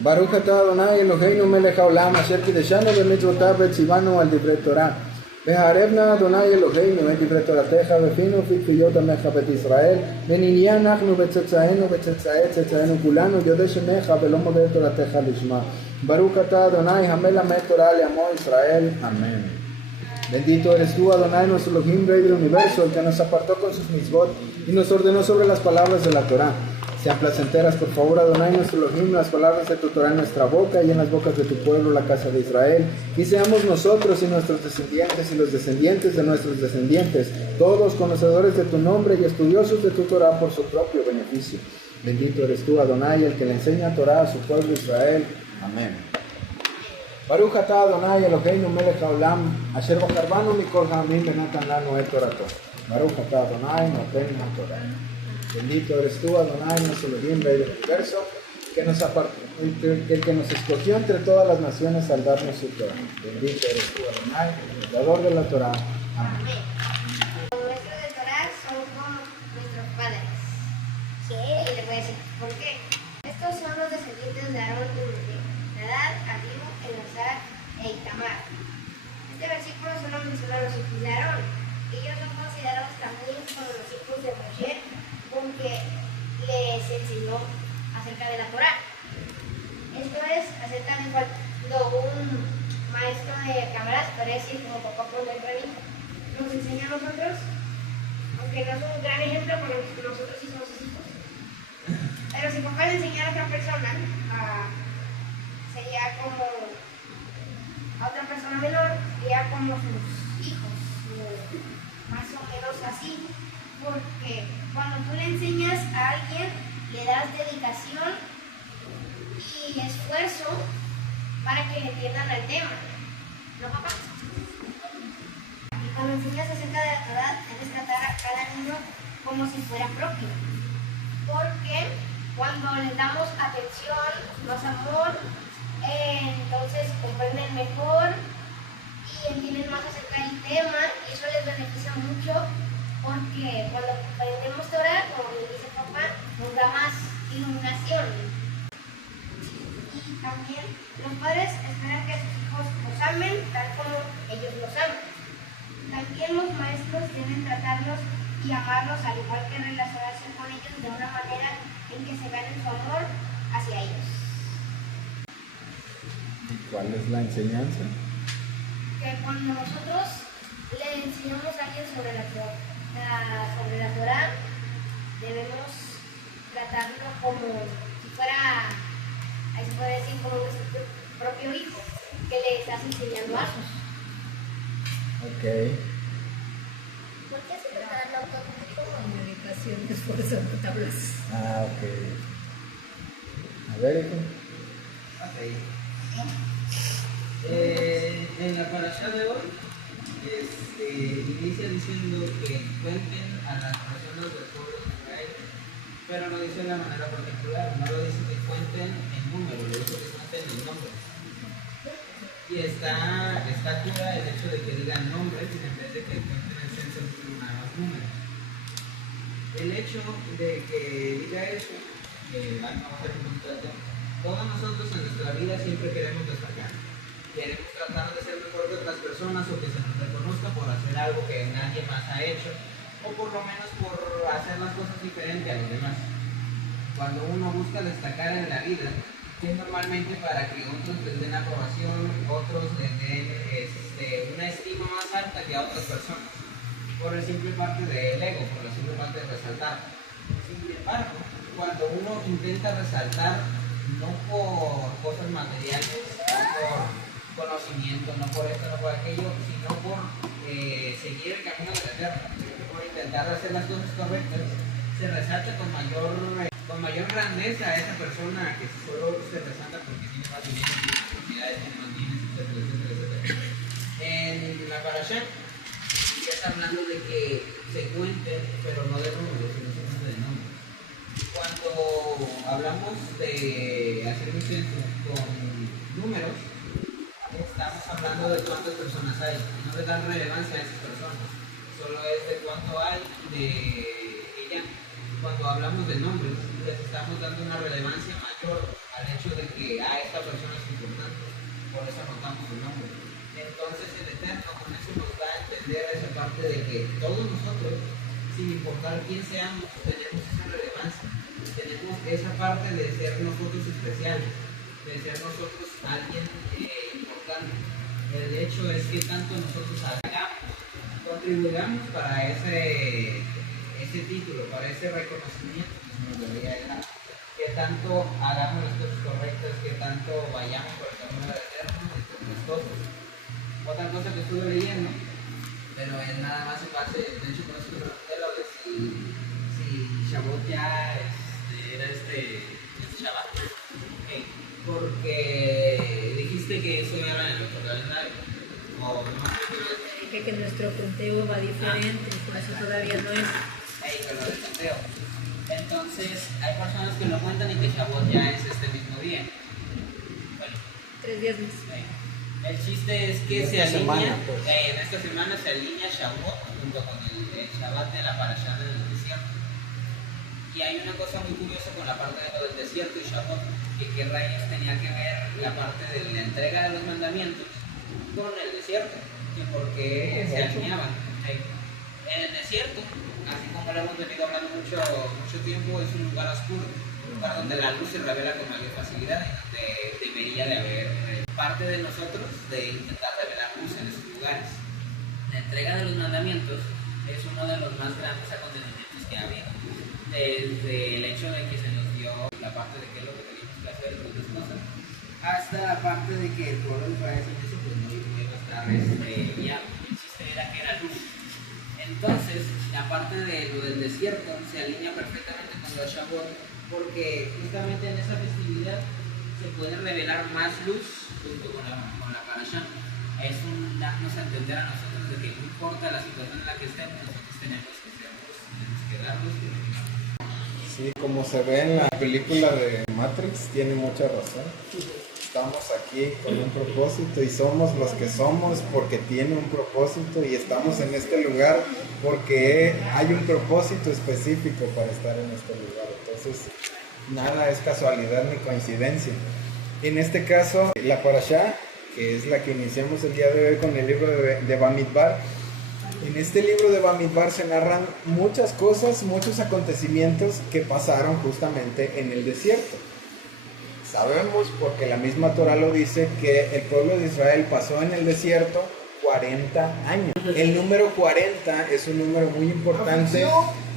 Baruch atah Adonai Eloheinu melech haolam asher kideshanu b'mitzvotav v'tzivanu al divrei Torah. והערבנה אדוני אלוהינו את דברי תורתך ופינו פתחיות עמך בית ישראל ונהיה אנחנו בצאצאינו וצאצאי צאצאינו כולנו יודע שמך ולא מודה תורתך לשמה. ברוך אתה אדוני המלמד תורה לעמו ישראל. Amén. Bendito eres tú, Adonai, nuestro Elohim, Rey del universo, el que nos apartó con sus mitzvot y nos ordenó sobre las palabras de la Torah. Sean placenteras, por favor, Adonai, nuestro Elohim, las palabras de tu Torah en nuestra boca y en las bocas de tu pueblo, la casa de Israel. Y seamos nosotros y nuestros descendientes y los descendientes de nuestros descendientes, todos conocedores de tu nombre y estudiosos de tu Torah por su propio beneficio. Bendito eres tú, Adonai, el que le enseña Torah a su pueblo Israel. Amén. Baruch atah Adonai Eloheinu melech haolam asher b'charbanu mikol ha'amim v'natan lanu et torato. Baruch atah Adonai noten Torah. Bendito eres tú, Adonai, nuestro Elohim, Rey del universo, el que nos escogió entre todas las naciones al darnos su Torah. Bendito eres tú, Adonai, el dador de la Torah. Amén. Los maestros de Torah son como nuestros padres. ¿Qué? Y les voy a decir, ¿por qué? Estos son los descendientes de Aarón y Nadab, Abiú, Eleazar e Itamar. Este versículo solo menciona a los hijos de Aarón. Ellos son considerados también como los hijos de Moshe, porque les enseñó acerca de la Torah. Esto es acerca de cuando un maestro de cámaras, parece como papá con el rabí, nos enseña a nosotros, aunque no es un gran ejemplo porque nosotros sí somos sus hijos. Pero si papá le enseñara a otra persona, sería como a otra persona menor, sería como sus hijos, más o menos así. Porque cuando tú le enseñas a alguien, le das dedicación y esfuerzo para que le entiendan el tema. ¿No, papá? Y cuando enseñas acerca de la Torah, debes tratar a cada niño como si fuera propio. Porque cuando les damos atención, más amor, entonces comprenden mejor y entienden más acerca del tema y eso les beneficia mucho. Porque cuando aprendemos Torah, como le dice papá, nos da más iluminación. Y también los padres esperan que sus hijos los amen tal como ellos los aman. También los maestros deben tratarlos y amarlos al igual que relacionarse con ellos de una manera en que se gane su amor hacia ellos. ¿Y cuál es la enseñanza? Que cuando nosotros le enseñamos a alguien sobre la Torah, debemos tratarlo como si fuera, ahí se puede decir, como nuestro propio hijo, que le estás enseñando a sus. Ok. ¿Por qué se trata de la Comunicación, esfuerzo, tablas. Ok. A ver, hijo. Ok. En la parasha de hoy, inicia diciendo que cuenten a las personas del pueblo de Israel, pero no dice de la manera particular, no lo dice que cuenten en número, lo dice que cuenten en nombre. Y está cura el hecho de que digan nombres en vez de que cuenten el censo nada más números. El hecho de que diga eso, vamos a hacer un contrato, todos nosotros en nuestra vida siempre queremos destacar. Queremos tratar de ser mejor que otras personas o que se nos reconozca por hacer algo que nadie más ha hecho o por lo menos por hacer las cosas diferentes a los demás. Cuando uno busca destacar en la vida, es normalmente para que otros les den aprobación, otros les den una estima más alta que a otras personas, por el simple parte del ego, por la simple parte de resaltar. Sin embargo, cuando uno intenta resaltar no por cosas materiales, no por conocimiento, no por esto, no por aquello, sino por seguir el camino de la tierra, por intentar hacer las cosas correctas, se resalta con mayor grandeza a esa persona que solo se resalta porque tiene más dinero, tiene más propiedades, tiene más bienes, etcétera, etcétera, etcétera. En la parasha ya está hablando de que se cuenten, pero no de números, sino simplemente de nombres. Cuando hablamos de hacer un censo con números, estamos hablando de cuántas personas hay, y no le dan relevancia a esas personas, solo es de cuánto hay de ella. Cuando hablamos de nombres, les estamos dando una relevancia mayor al hecho de que esta persona es importante, por eso anotamos su nombre. Entonces el Eterno con eso nos da a entender esa parte de que todos nosotros, sin importar quién seamos, tenemos esa relevancia, tenemos esa parte de ser nosotros especiales, de ser nosotros alguien importante. El hecho es que tanto nosotros hagamos, contribuyamos para ese título, para ese reconocimiento que se nos debería dar, que tanto hagamos las cosas correctas, que tanto vayamos por el camino del Eterno y por las cosas. Otra cosa que estuve leyendo, pero es nada más en base, de hecho por eso te pregunté lo de si Shavuot ya era este Shabbat, okay. Porque dijiste que eso era en nuestro calendario, o no más Dije que nuestro conteo va diferente, por eso todavía no es. con lo del conteo. Entonces, hay personas que lo cuentan y que Shavuot ya es este mismo día. Bueno, 3 días más. el chiste es que En se esta alinea, semana, pues. en esta semana se alinea Shavuot junto con el Shabbat de la Parashá del desierto. Y hay una cosa muy curiosa con la parte de lo del desierto y Shavuot, que qué rayos tenía que ver la parte de la entrega de los mandamientos con el desierto, que porque se alineaban. En el desierto, así como lo hemos venido hablando mucho tiempo, es un lugar oscuro, un lugar donde la luz se revela con mayor facilidad y donde debería de haber parte de nosotros de intentar revelar luz en esos lugares. La entrega de los mandamientos es uno de los más grandes acontecimientos que ha habido, desde el hecho de que se nos dio la parte de qué es lo que teníamos que hacer y otras cosas, hasta la parte de que el pueblo de Israel sin eso pues no iba a estar guiado. El chiste era que era luz. Entonces, la parte de lo del desierto se alinea perfectamente con los Shavuot, porque justamente en esa festividad se puede revelar más luz junto con la Parashá. Es un darnos a entender a nosotros de que no importa la situación en la que estemos, nosotros tenemos que ser luz, tenemos que dar luz. Sí, como se ve en la película de Matrix, tiene mucha razón. Estamos aquí con un propósito y somos los que somos porque tiene un propósito y estamos en este lugar porque hay un propósito específico para estar en este lugar. Entonces, nada es casualidad ni coincidencia. En este caso, la Parashá, que es la que iniciamos el día de hoy con el libro de Bamidbar, en este libro de Bamidbar se narran muchas cosas, muchos acontecimientos que pasaron justamente en el desierto. Sabemos, porque la misma Torah lo dice, que el pueblo de Israel pasó en el desierto 40 años. El número 40 es un número muy importante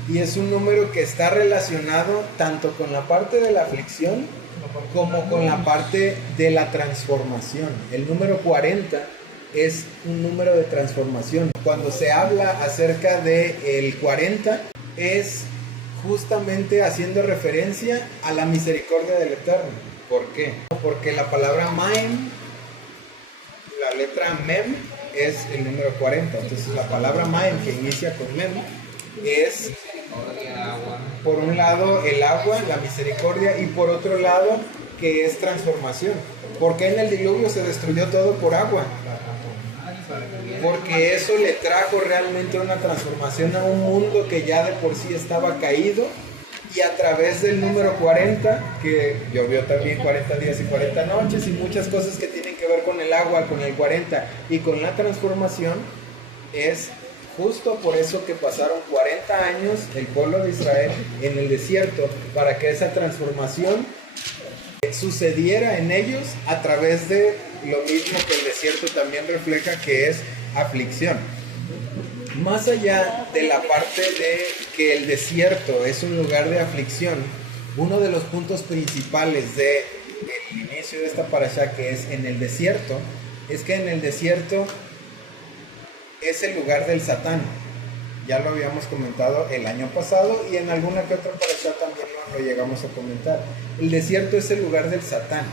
y es un número que está relacionado tanto con la parte de la aflicción como con la parte de la transformación. El número 40 es un número de transformación. Cuando se habla acerca del 40 es justamente haciendo referencia a la misericordia del Eterno. ¿Por qué? Porque la palabra Maim, la letra Mem, es el número 40. Entonces la palabra Maim, que inicia con Mem, es por un lado el agua, la misericordia, y por otro lado que es transformación. Porque en el diluvio se destruyó todo por agua. Porque eso le trajo realmente una transformación a un mundo que ya de por sí estaba caído. Y a través del número 40, que llovió también 40 días y 40 noches, y muchas cosas que tienen que ver con el agua, con el 40 y con la transformación, es justo por eso que pasaron 40 años el pueblo de Israel en el desierto, para que esa transformación sucediera en ellos a través de lo mismo que el desierto también refleja, que es aflicción. Más allá de la parte de que el desierto es un lugar de aflicción, uno de los puntos principales del inicio de esta parashá, que es en el desierto, es que en el desierto es el lugar del Satán. Ya lo habíamos comentado el año pasado y en alguna que otra parashá también lo llegamos a comentar. El desierto es el lugar del Satán.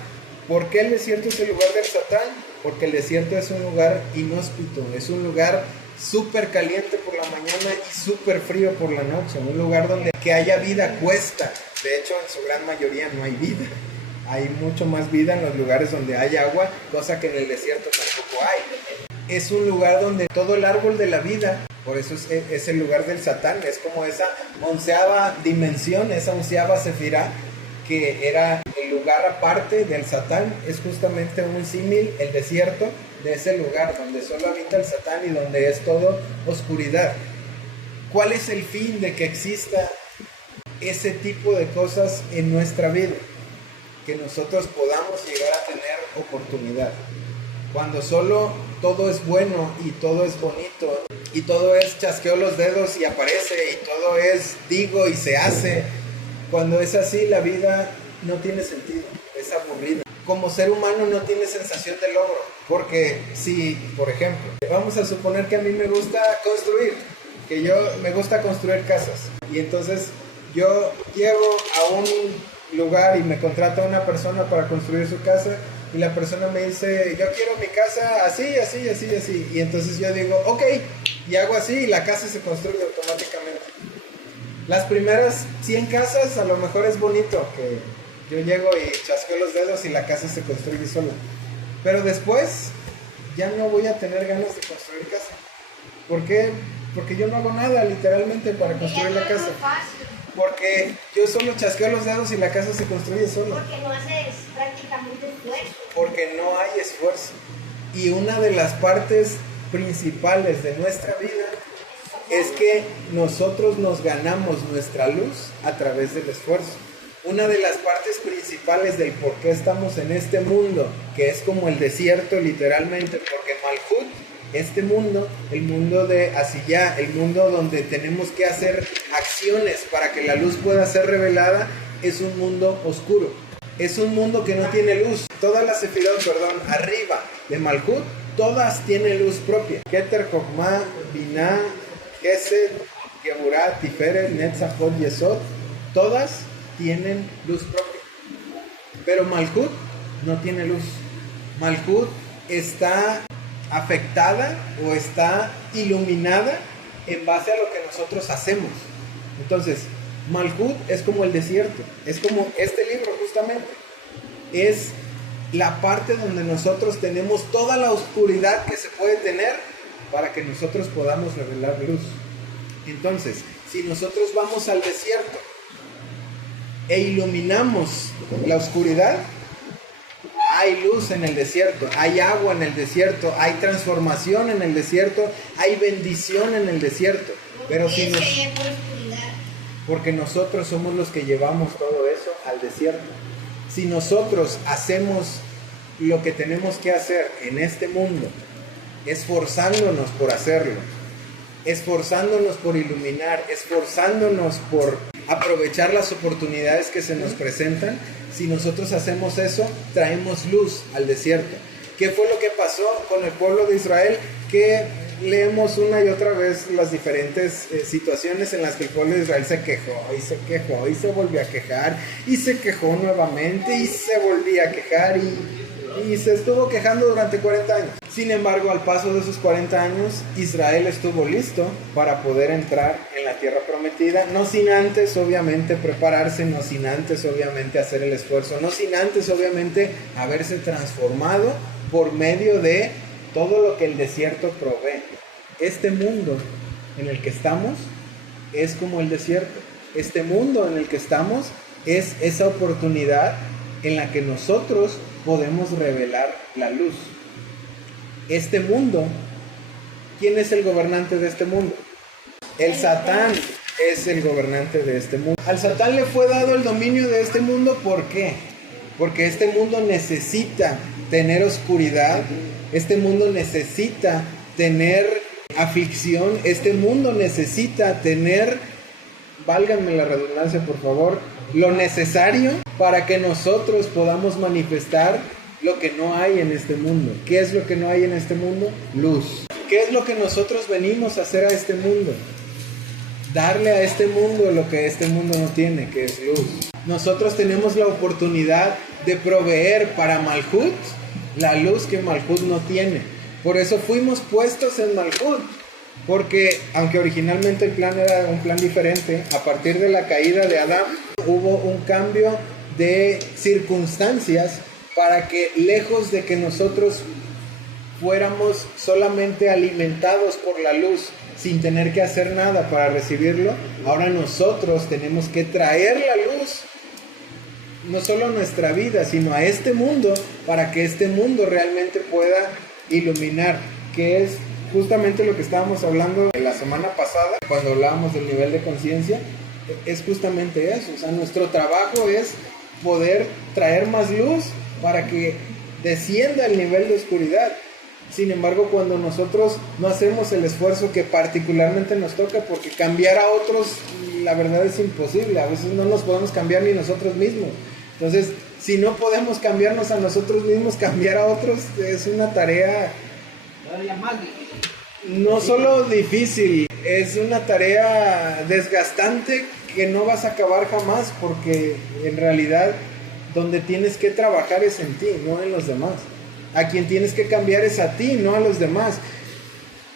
¿Por qué el desierto es el lugar del Satán? Porque el desierto es un lugar inhóspito, es un lugar súper caliente por la mañana y súper frío por la noche. Un lugar donde que haya vida cuesta. De hecho, en su gran mayoría no hay vida. Hay mucho más vida en los lugares donde hay agua, cosa que en el desierto tampoco hay. Es un lugar donde todo el árbol de la vida, por eso es el lugar del Satán, es como esa 11ª dimensión, esa 11ª sefirá, que era el el lugar aparte del Satán es justamente un símil, el desierto de ese lugar donde solo habita el Satán y donde es todo oscuridad. ¿Cuál es el fin de que exista ese tipo de cosas en nuestra vida? Que nosotros podamos llegar a tener oportunidad. Cuando solo todo es bueno y todo es bonito y todo es chasqueo los dedos y aparece y todo es digo y se hace, cuando es así la vida no tiene sentido, es aburrida. Como ser humano no tiene sensación de logro, porque si, por ejemplo, vamos a suponer que a mí me gusta construir, que yo me gusta construir casas y entonces yo llego a un lugar y me contrata una persona para construir su casa y la persona me dice, yo quiero mi casa así, así, así, así, y entonces yo digo, ok, y hago así y la casa se construye automáticamente. Las primeras 100 casas a lo mejor es bonito, que yo llego y chasqueo los dedos y la casa se construye sola, pero después ya no voy a tener ganas de construir casa. ¿Por qué? Porque yo no hago nada literalmente para construir la casa. Porque yo solo chasqueo los dedos y la casa se construye sola. Porque no haces prácticamente esfuerzo. Porque no hay esfuerzo. Y una de las partes principales de nuestra vida es que nosotros nos ganamos nuestra luz a través del esfuerzo. Una de las partes principales del por qué estamos en este mundo, que es como el desierto literalmente, porque Malhut, este mundo, el mundo de Asiyá, el mundo donde tenemos que hacer acciones para que la luz pueda ser revelada, es un mundo oscuro. Es un mundo que no tiene luz. Todas las sefirot, arriba de Malhut, todas tienen luz propia. Keter, Chokmah, Binah, Gesed, Geburah, Tiferet, Netzach, Hod, Yesod, todas tienen luz propia. Pero Malhut no tiene luz. Malhut está afectada o está iluminada en base a lo que nosotros hacemos. Entonces, Malhut es como el desierto, es como este libro justamente, es la parte donde nosotros tenemos toda la oscuridad que se puede tener para que nosotros podamos revelar luz. Entonces, si nosotros vamos al desierto e iluminamos la oscuridad, hay luz en el desierto, hay agua en el desierto, hay transformación en el desierto, hay bendición en el desierto. Pero si nos... Porque nosotros somos los que llevamos todo eso al desierto. Si nosotros hacemos lo que tenemos que hacer en este mundo, esforzándonos por hacerlo, esforzándonos por iluminar, esforzándonos por aprovechar las oportunidades que se nos presentan, si nosotros hacemos eso, traemos luz al desierto. ¿Qué fue lo que pasó con el pueblo de Israel? Que leemos una y otra vez las diferentes situaciones en las que el pueblo de Israel se quejó y se volvió a quejar y se quejó nuevamente y se volvía a quejar y se estuvo quejando durante 40 años. Sin embargo, al paso de esos 40 años, Israel estuvo listo para poder entrar en la tierra prometida, no sin antes obviamente prepararse, no sin antes obviamente hacer el esfuerzo, no sin antes obviamente haberse transformado por medio de todo lo que el desierto provee. Este mundo en el que estamos es como el desierto. Este mundo en el que estamos es esa oportunidad en la que nosotros podemos revelar la luz. Este mundo, ¿quién es el gobernante de este mundo? El Satán es el gobernante de este mundo. Al Satán le fue dado el dominio de este mundo, ¿por qué? Porque este mundo necesita tener oscuridad, este mundo necesita tener aflicción, este mundo necesita tener, válganme la redundancia por favor, lo necesario para que nosotros podamos manifestar lo que no hay en este mundo. ¿Qué es lo que no hay en este mundo? Luz. ¿Qué es lo que nosotros venimos a hacer a este mundo? Darle a este mundo lo que este mundo no tiene, que es luz. Nosotros tenemos la oportunidad de proveer para Malhut la luz que Malhut no tiene. Por eso fuimos puestos en Malhut. Porque aunque originalmente el plan era un plan diferente, a partir de la caída de Adán hubo un cambio de circunstancias para que lejos de que nosotros fuéramos solamente alimentados por la luz sin tener que hacer nada para recibirlo, ahora nosotros tenemos que traer la luz no solo nuestra vida, sino a este mundo, para que este mundo realmente pueda iluminar, que es justamente lo que estábamos hablando la semana pasada, cuando hablábamos del nivel de conciencia. Es justamente eso, o sea, nuestro trabajo es poder traer más luz para que descienda el nivel de oscuridad. Sin embargo, cuando nosotros no hacemos el esfuerzo que particularmente nos toca, porque cambiar a otros, la verdad es imposible, a veces no nos podemos cambiar ni nosotros mismos. Entonces, si no podemos cambiarnos a nosotros mismos, cambiar a otros es una tarea todavía más difícil. no solo difícil, es una tarea desgastante que no vas a acabar jamás, porque en realidad donde tienes que trabajar es en ti, no en los demás. A quien tienes que cambiar es a ti, no a los demás.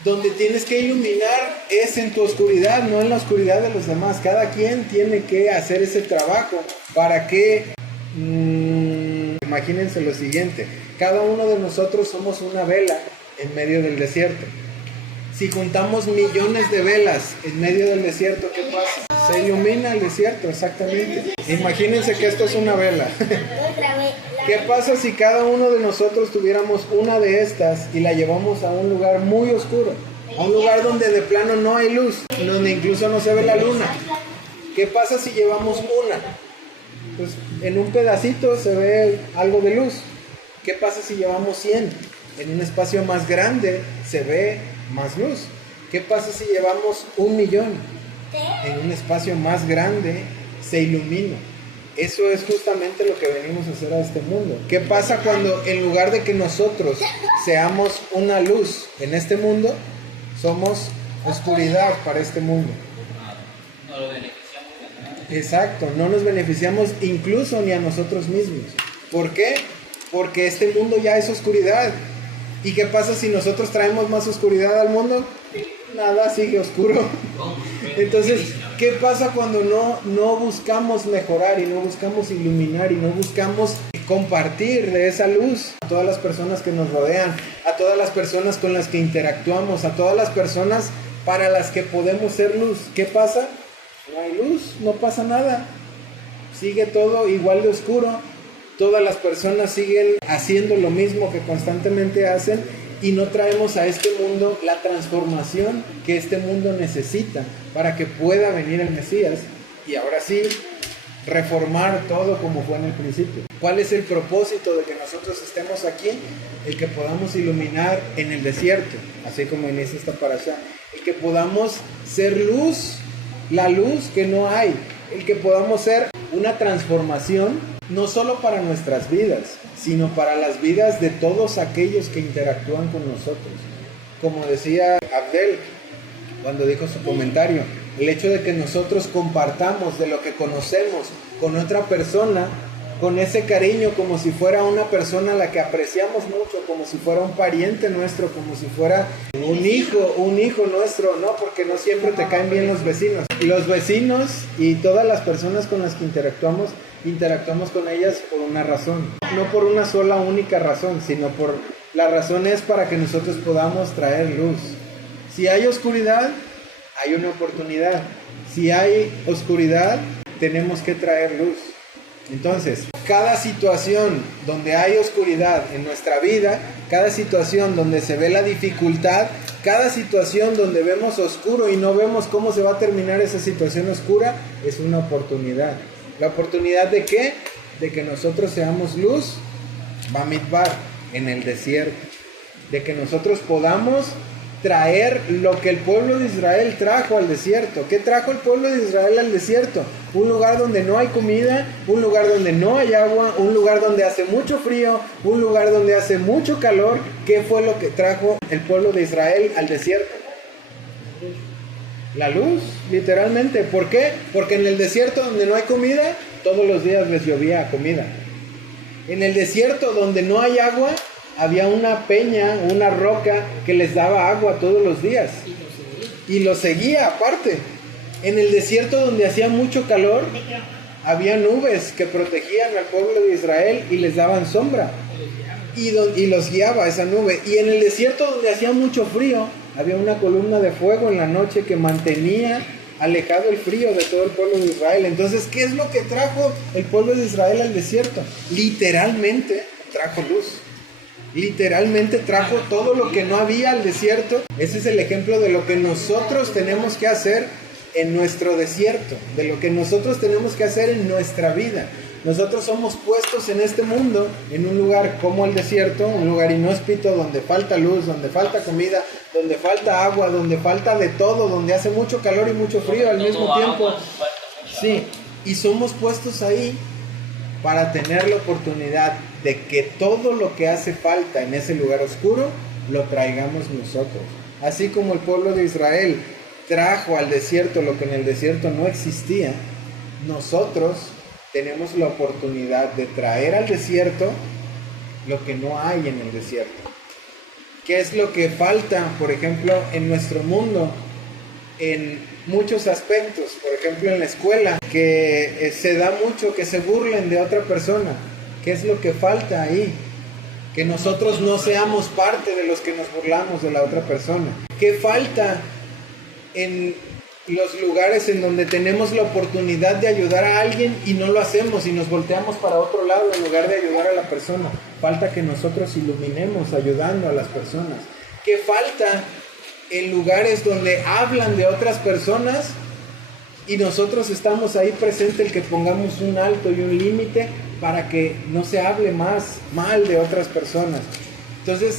Donde tienes que iluminar es en tu oscuridad, no en la oscuridad de los demás. Cada quien tiene que hacer ese trabajo para que... imagínense lo siguiente, cada uno de nosotros somos una vela en medio del desierto. Si juntamos millones de velas en medio del desierto, ¿qué pasa? Se ilumina el desierto, exactamente. Imagínense que esto es una vela. ¿Qué pasa si cada uno de nosotros tuviéramos una de estas y la llevamos a un lugar muy oscuro? A un lugar donde de plano no hay luz, donde incluso no se ve la luna. ¿Qué pasa si llevamos una? Pues en un pedacito se ve algo de luz. ¿Qué pasa si llevamos 100? En un espacio más grande se ve más luz. ¿Qué pasa si llevamos 1.000.000? En un espacio más grande se ilumina. Eso es justamente lo que venimos a hacer a este mundo. ¿Qué pasa cuando en lugar de que nosotros seamos una luz en este mundo, somos oscuridad para este mundo? No lo beneficiamos de nada. Exacto, no nos beneficiamos incluso ni a nosotros mismos. ¿Por qué? Porque este mundo ya es oscuridad. ¿Y qué pasa si nosotros traemos más oscuridad al mundo? Nada, sigue oscuro. Entonces, ¿qué pasa cuando no buscamos mejorar y no buscamos iluminar y no buscamos compartir de esa luz a todas las personas que nos rodean, a todas las personas con las que interactuamos, a todas las personas para las que podemos ser luz? ¿Qué pasa? No hay luz, no pasa nada. Sigue todo igual de oscuro. Todas las personas siguen haciendo lo mismo que constantemente hacen y no traemos a este mundo la transformación que este mundo necesita para que pueda venir el Mesías y ahora sí reformar todo como fue en el principio. ¿Cuál es el propósito de que nosotros estemos aquí? El que podamos iluminar en el desierto, así como inicia esta parasha. El que podamos ser luz, la luz que no hay. El que podamos ser una transformación no solo para nuestras vidas, sino para las vidas de todos aquellos que interactúan con nosotros. Como decía Abdel cuando dijo su comentario, el hecho de que nosotros compartamos de lo que conocemos con otra persona, con ese cariño, como si fuera una persona a la que apreciamos mucho, como si fuera un pariente nuestro, como si fuera un hijo nuestro, ¿no? Porque no siempre te caen bien los vecinos. Los vecinos y todas las personas con las que interactuamos con ellas por una razón, no por una sola única razón, sino por la razón es para que nosotros podamos traer luz. Si hay oscuridad, hay una oportunidad. Si hay oscuridad, tenemos que traer luz. Entonces, cada situación donde hay oscuridad en nuestra vida, cada situación donde se ve la dificultad, cada situación donde vemos oscuro y no vemos cómo se va a terminar esa situación oscura, es una oportunidad. ¿La oportunidad de qué? De que nosotros seamos luz, Bamidbar, en el desierto. De que nosotros podamos traer lo que el pueblo de Israel trajo al desierto. ¿Qué trajo el pueblo de Israel al desierto? Un lugar donde no hay comida, un lugar donde no hay agua, un lugar donde hace mucho frío, un lugar donde hace mucho calor. ¿Qué fue lo que trajo el pueblo de Israel al desierto? La luz, literalmente. ¿Por qué? Porque en el desierto donde no hay comida, todos los días les llovía comida. En el desierto donde no hay agua, había una peña, una roca que les daba agua todos los días. Y lo seguía aparte. En el desierto donde hacía mucho calor, había nubes que protegían al pueblo de Israel y les daban sombra. Y los guiaba esa nube. Y en el desierto donde hacía mucho frío, había una columna de fuego en la noche que mantenía alejado el frío de todo el pueblo de Israel. Entonces, ¿qué es lo que trajo el pueblo de Israel al desierto? Literalmente trajo luz. Literalmente trajo todo lo que no había al desierto. Ese es el ejemplo de lo que nosotros tenemos que hacer en nuestro desierto, de lo que nosotros tenemos que hacer en nuestra vida. Nosotros somos puestos en este mundo, en un lugar como el desierto, un lugar inhóspito, donde falta luz, donde falta comida, donde falta agua, donde falta de todo, donde hace mucho calor y mucho frío al mismo tiempo. Sí, y somos puestos ahí para tener la oportunidad de que todo lo que hace falta en ese lugar oscuro, lo traigamos nosotros. Así como el pueblo de Israel trajo al desierto lo que en el desierto no existía, nosotros tenemos la oportunidad de traer al desierto lo que no hay en el desierto. ¿Qué es lo que falta, por ejemplo, en nuestro mundo? En muchos aspectos, por ejemplo en la escuela, que se da mucho que se burlen de otra persona. ¿Qué es lo que falta ahí? Que nosotros no seamos parte de los que nos burlamos de la otra persona. ¿Qué falta en los lugares en donde tenemos la oportunidad de ayudar a alguien y no lo hacemos y nos volteamos para otro lado en lugar de ayudar a la persona? Falta que nosotros iluminemos ayudando a las personas. ¿Qué falta en lugares donde hablan de otras personas y nosotros estamos ahí presentes, el que pongamos un alto y un límite para que no se hable más mal de otras personas? Entonces,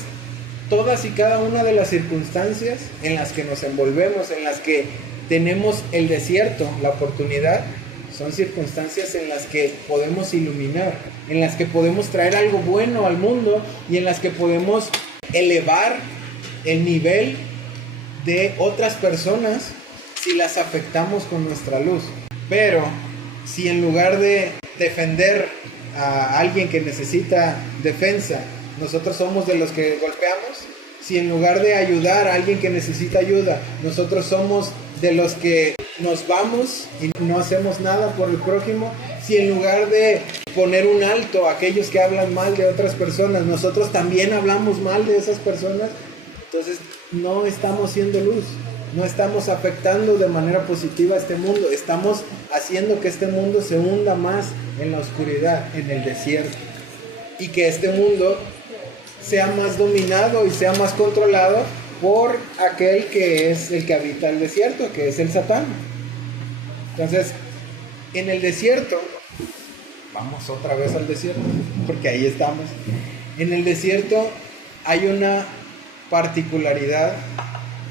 todas y cada una de las circunstancias en las que nos envolvemos, en las que tenemos el desierto, la oportunidad, son circunstancias en las que podemos iluminar, en las que podemos traer algo bueno al mundo y en las que podemos elevar el nivel de otras personas si las afectamos con nuestra luz. Pero si en lugar de defender a alguien que necesita defensa, nosotros somos de los que golpeamos, si en lugar de ayudar a alguien que necesita ayuda, nosotros somos de los que nos vamos y no hacemos nada por el prójimo, si en lugar de poner un alto a aquellos que hablan mal de otras personas, nosotros también hablamos mal de esas personas, entonces no estamos siendo luz, no estamos afectando de manera positiva a este mundo, estamos haciendo que este mundo se hunda más en la oscuridad, en el desierto, y que este mundo sea más dominado y sea más controlado por aquel que es el que habita el desierto, que es el Satán. Entonces, en el desierto, vamos otra vez al desierto, porque ahí estamos. En el desierto hay una particularidad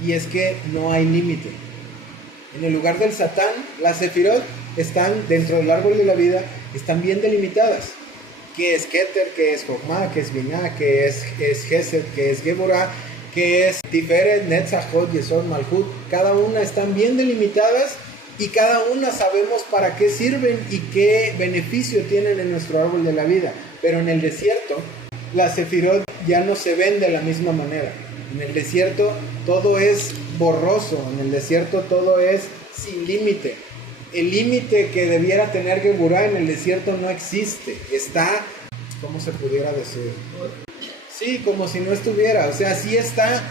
y es que no hay límite. En el lugar del Satán, las Sefirot están dentro del árbol de la vida, están bien delimitadas. ¿Qué es Keter? ¿Qué es Jochma? ¿Qué es Binah? ¿Qué es Gesed? ¿Qué es Geburah? ¿Qué es Tiferet, Netzachot, Yesod, Malhut? Cada una están bien delimitadas y cada una sabemos para qué sirven y qué beneficio tienen en nuestro árbol de la vida. Pero en el desierto, las Sefirot ya no se ven de la misma manera. En el desierto todo es borroso, en el desierto todo es sin límite. El límite que debiera tener Geburah en el desierto no existe. Está, ¿cómo se pudiera decir? Sí, como si no estuviera. O sea, sí está.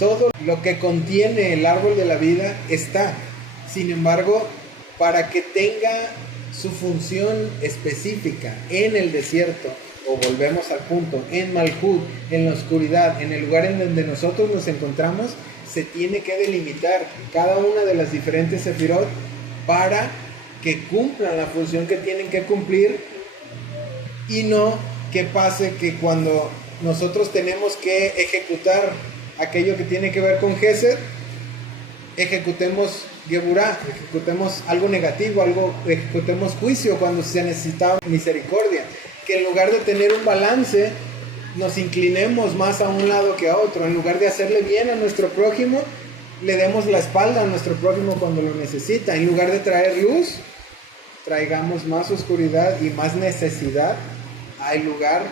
Todo lo que contiene el árbol de la vida está. Sin embargo, para que tenga su función específica en el desierto, o volvemos al punto, en Malhut, en la oscuridad, en el lugar en donde nosotros nos encontramos, se tiene que delimitar cada una de las diferentes sefirot para que cumplan la función que tienen que cumplir, y no que pase que cuando nosotros tenemos que ejecutar aquello que tiene que ver con Gesed, ejecutemos Geburah, ejecutemos algo negativo, ejecutemos juicio cuando se necesita misericordia, que en lugar de tener un balance nos inclinemos más a un lado que a otro. En lugar de hacerle bien a nuestro prójimo, le demos la espalda a nuestro prójimo cuando lo necesita. En lugar de traer luz, traigamos más oscuridad y más necesidad. Hay lugar,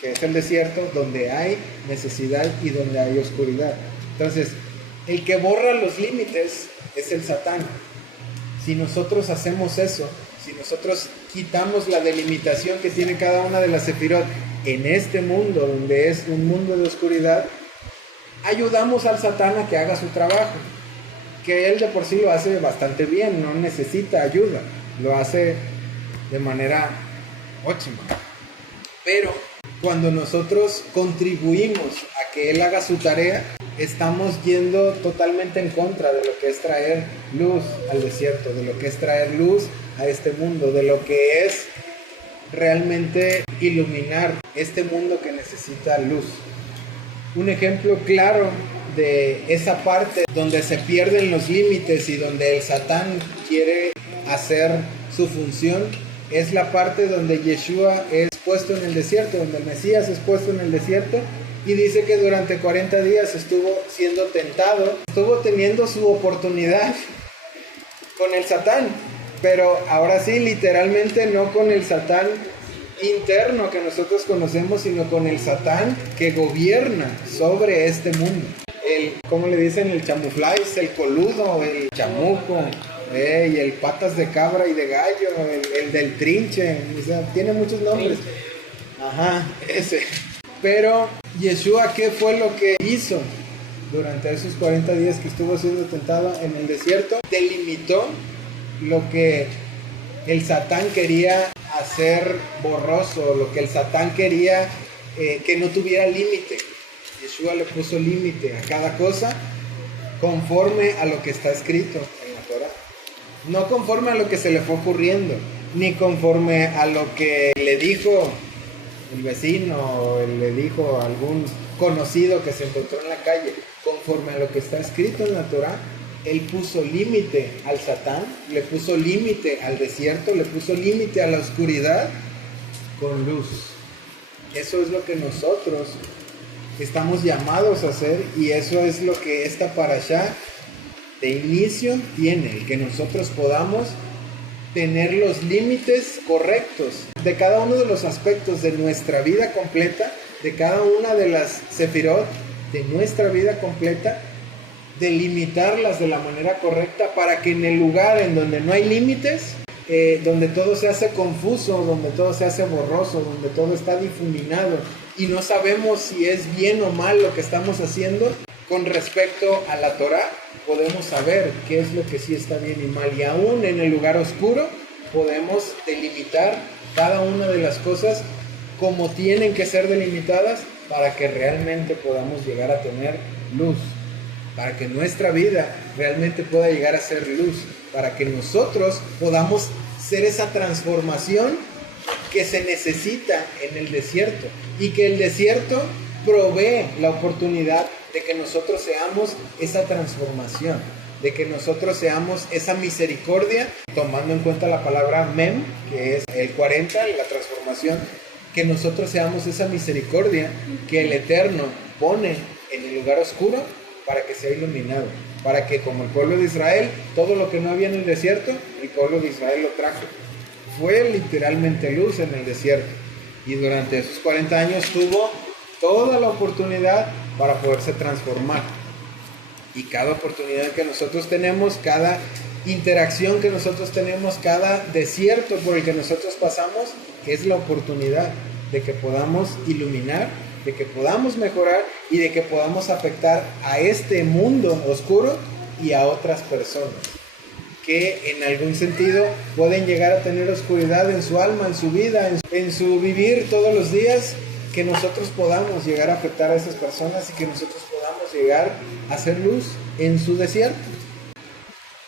que es el desierto, donde hay necesidad y donde hay oscuridad. Entonces, el que borra los límites es el Satán. Si nosotros hacemos eso, si nosotros quitamos la delimitación que tiene cada una de las sefirot en este mundo, donde es un mundo de oscuridad, ayudamos al Satán a que haga su trabajo. que él de por sí lo hace bastante bien, no necesita ayuda, lo hace de manera óptima. Pero cuando nosotros contribuimos a que él haga su tarea, estamos yendo totalmente en contra de lo que es traer luz al desierto, de lo que es traer luz a este mundo, de lo que es realmente iluminar este mundo que necesita luz. Un ejemplo claro de esa parte donde se pierden los límites y donde el Satán quiere hacer su función es la parte donde Yeshua es puesto en el desierto, donde el Mesías es puesto en el desierto, y dice que durante 40 días estuvo siendo tentado, estuvo teniendo su oportunidad con el Satán, pero ahora sí, literalmente no con el Satán interno que nosotros conocemos, sino con el Satán que gobierna sobre este mundo. ¿Cómo le dicen? El chamuflais, el coludo, el chamuco, y el patas de cabra y de gallo, el del trinche, o sea, tiene muchos nombres. Ajá, ese. Pero Yeshua, ¿qué fue lo que hizo durante esos 40 días que estuvo siendo tentado en el desierto? Delimitó lo que el Satán quería hacer borroso, lo que el Satán quería que no tuviera límite. Yeshua le puso límite a cada cosa conforme a lo que está escrito en la Torah. No conforme a lo que se le fue ocurriendo, ni conforme a lo que le dijo el vecino o le dijo algún conocido que se encontró en la calle. Conforme a lo que está escrito en la Torah, él puso límite al Satán, le puso límite al desierto, le puso límite a la oscuridad con luz. Eso es lo que nosotros estamos llamados a hacer, y eso es lo que esta parashá de inicio tiene, el que nosotros podamos tener los límites correctos de cada uno de los aspectos de nuestra vida completa, de cada una de las sefirot de nuestra vida completa, delimitarlas de la manera correcta para que en el lugar en donde no hay límites, donde todo se hace confuso, donde todo se hace borroso, donde todo está difuminado y no sabemos si es bien o mal lo que estamos haciendo con respecto a la Torah, podemos saber qué es lo que sí está bien y mal, y aún en el lugar oscuro podemos delimitar cada una de las cosas como tienen que ser delimitadas para que realmente podamos llegar a tener luz, para que nuestra vida realmente pueda llegar a ser luz, para que nosotros podamos ser esa transformación que se necesita en el desierto, y que el desierto provee la oportunidad de que nosotros seamos esa transformación, de que nosotros seamos esa misericordia, tomando en cuenta la palabra mem, que es el 40, la transformación, que nosotros seamos esa misericordia que el Eterno pone en el lugar oscuro para que sea iluminado, para que, como el pueblo de Israel, todo lo que no había en el desierto, el pueblo de Israel lo trajo. Fue literalmente luz en el desierto, y durante esos 40 años tuvo toda la oportunidad para poderse transformar. Y cada oportunidad que nosotros tenemos, cada interacción que nosotros tenemos, cada desierto por el que nosotros pasamos, es la oportunidad de que podamos iluminar, de que podamos mejorar y de que podamos afectar a este mundo oscuro y a otras personas que en algún sentido pueden llegar a tener oscuridad en su alma, en su vida, en su vivir todos los días, que nosotros podamos llegar a afectar a esas personas y que nosotros podamos llegar a hacer luz en su desierto.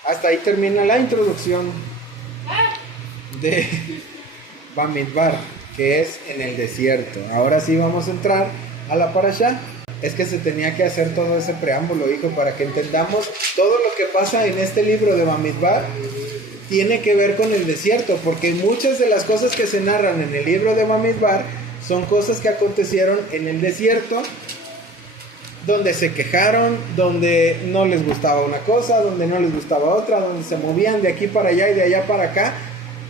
Hasta ahí termina la introducción de Bamidbar, que es en el desierto. Ahora sí vamos a entrar a la parashá. Es que se tenía que hacer todo ese preámbulo, hijo, para que entendamos todo lo que pasa en este libro de Bamidbar. Tiene que ver con el desierto, porque muchas de las cosas que se narran en el libro de Bamidbar son cosas que acontecieron en el desierto, donde se quejaron, donde no les gustaba una cosa, donde no les gustaba otra, donde se movían de aquí para allá y de allá para acá.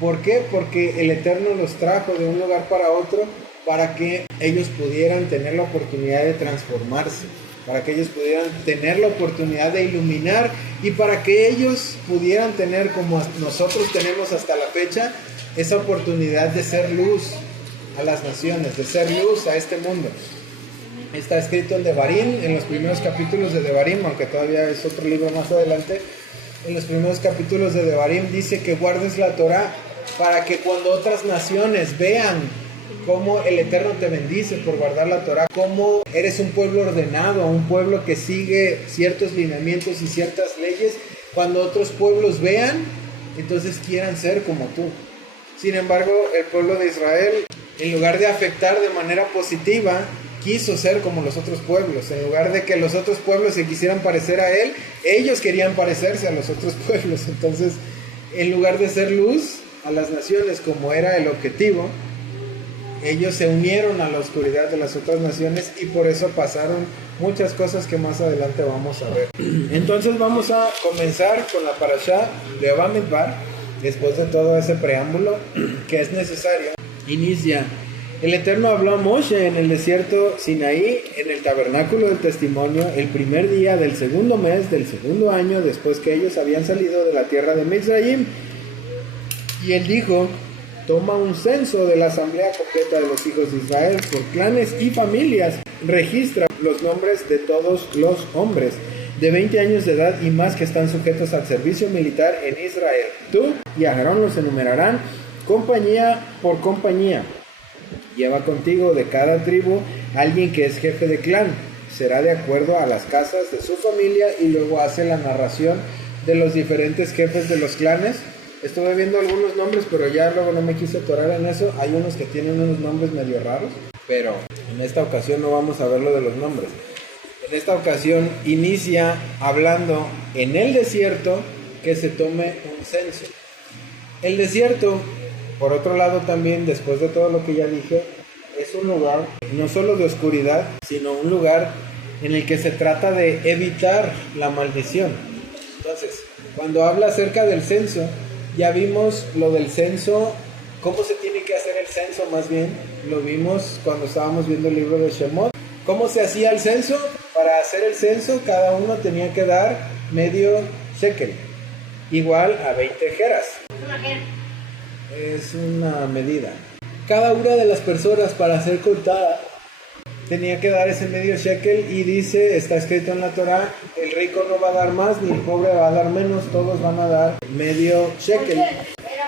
¿Por qué? Porque el Eterno los trajo de un lugar para otro para que ellos pudieran tener la oportunidad de transformarse, para que ellos pudieran tener la oportunidad de iluminar, y para que ellos pudieran tener, como nosotros tenemos hasta la fecha, esa oportunidad de ser luz a las naciones, de ser luz a este mundo. está escrito en Devarim, en los primeros capítulos de Devarim, aunque todavía es otro libro más adelante. En los primeros capítulos de Devarim dice que guardes la Torah para que cuando otras naciones vean cómo el Eterno te bendice por guardar la Torah, cómo eres un pueblo ordenado, un pueblo que sigue ciertos lineamientos y ciertas leyes, cuando otros pueblos vean, entonces quieran ser como tú. Sin embargo, el pueblo de Israel, en lugar de afectar de manera positiva, quiso ser como los otros pueblos. En lugar de que los otros pueblos se quisieran parecer a él, ellos querían parecerse a los otros pueblos. Entonces, en lugar de ser luz a las naciones como era el objetivo, ellos se unieron a la oscuridad de las otras naciones y por eso pasaron muchas cosas que más adelante vamos a ver. Entonces vamos a comenzar con la parashá de Bamidbar. Después de todo ese preámbulo que es necesario, inicia: el Eterno habló a Moshe en el desierto Sinaí, en el tabernáculo del testimonio, el primer día del segundo mes del segundo año después que ellos habían salido de la tierra de Mizraim. Y él dijo: toma un censo de la asamblea completa de los hijos de Israel por clanes y familias, registra los nombres de todos los hombres de 20 años de edad y más que están sujetos al servicio militar en Israel. Tú y Aarón los enumerarán compañía por compañía. Lleva contigo de cada tribu alguien que es jefe de clan. Será de acuerdo a las casas de su familia, y luego hace la narración de los diferentes jefes de los clanes. Estuve viendo algunos nombres, pero ya luego no me quise atorar en eso. Hay unos que tienen unos nombres medio raros, pero en esta ocasión no vamos a ver lo de los nombres. En esta ocasión inicia hablando en el desierto que se tome un censo. El desierto, por otro lado también, después de todo lo que ya dije, es un lugar no solo de oscuridad, sino un lugar en el que se trata de evitar la maldición. Entonces, cuando habla acerca del censo, ya vimos lo del censo, cómo se tiene que hacer el censo más bien, lo vimos cuando estábamos viendo el libro de Shemot. ¿Cómo se hacía el censo? Para hacer el censo, cada uno tenía que dar medio shekel, igual a 20 jeras. Es una medida. Cada una de las personas, para ser contada, tenía que dar ese medio shekel, y dice, está escrito en la Torah, el rico no va a dar más ni el pobre va a dar menos, todos van a dar medio shekel.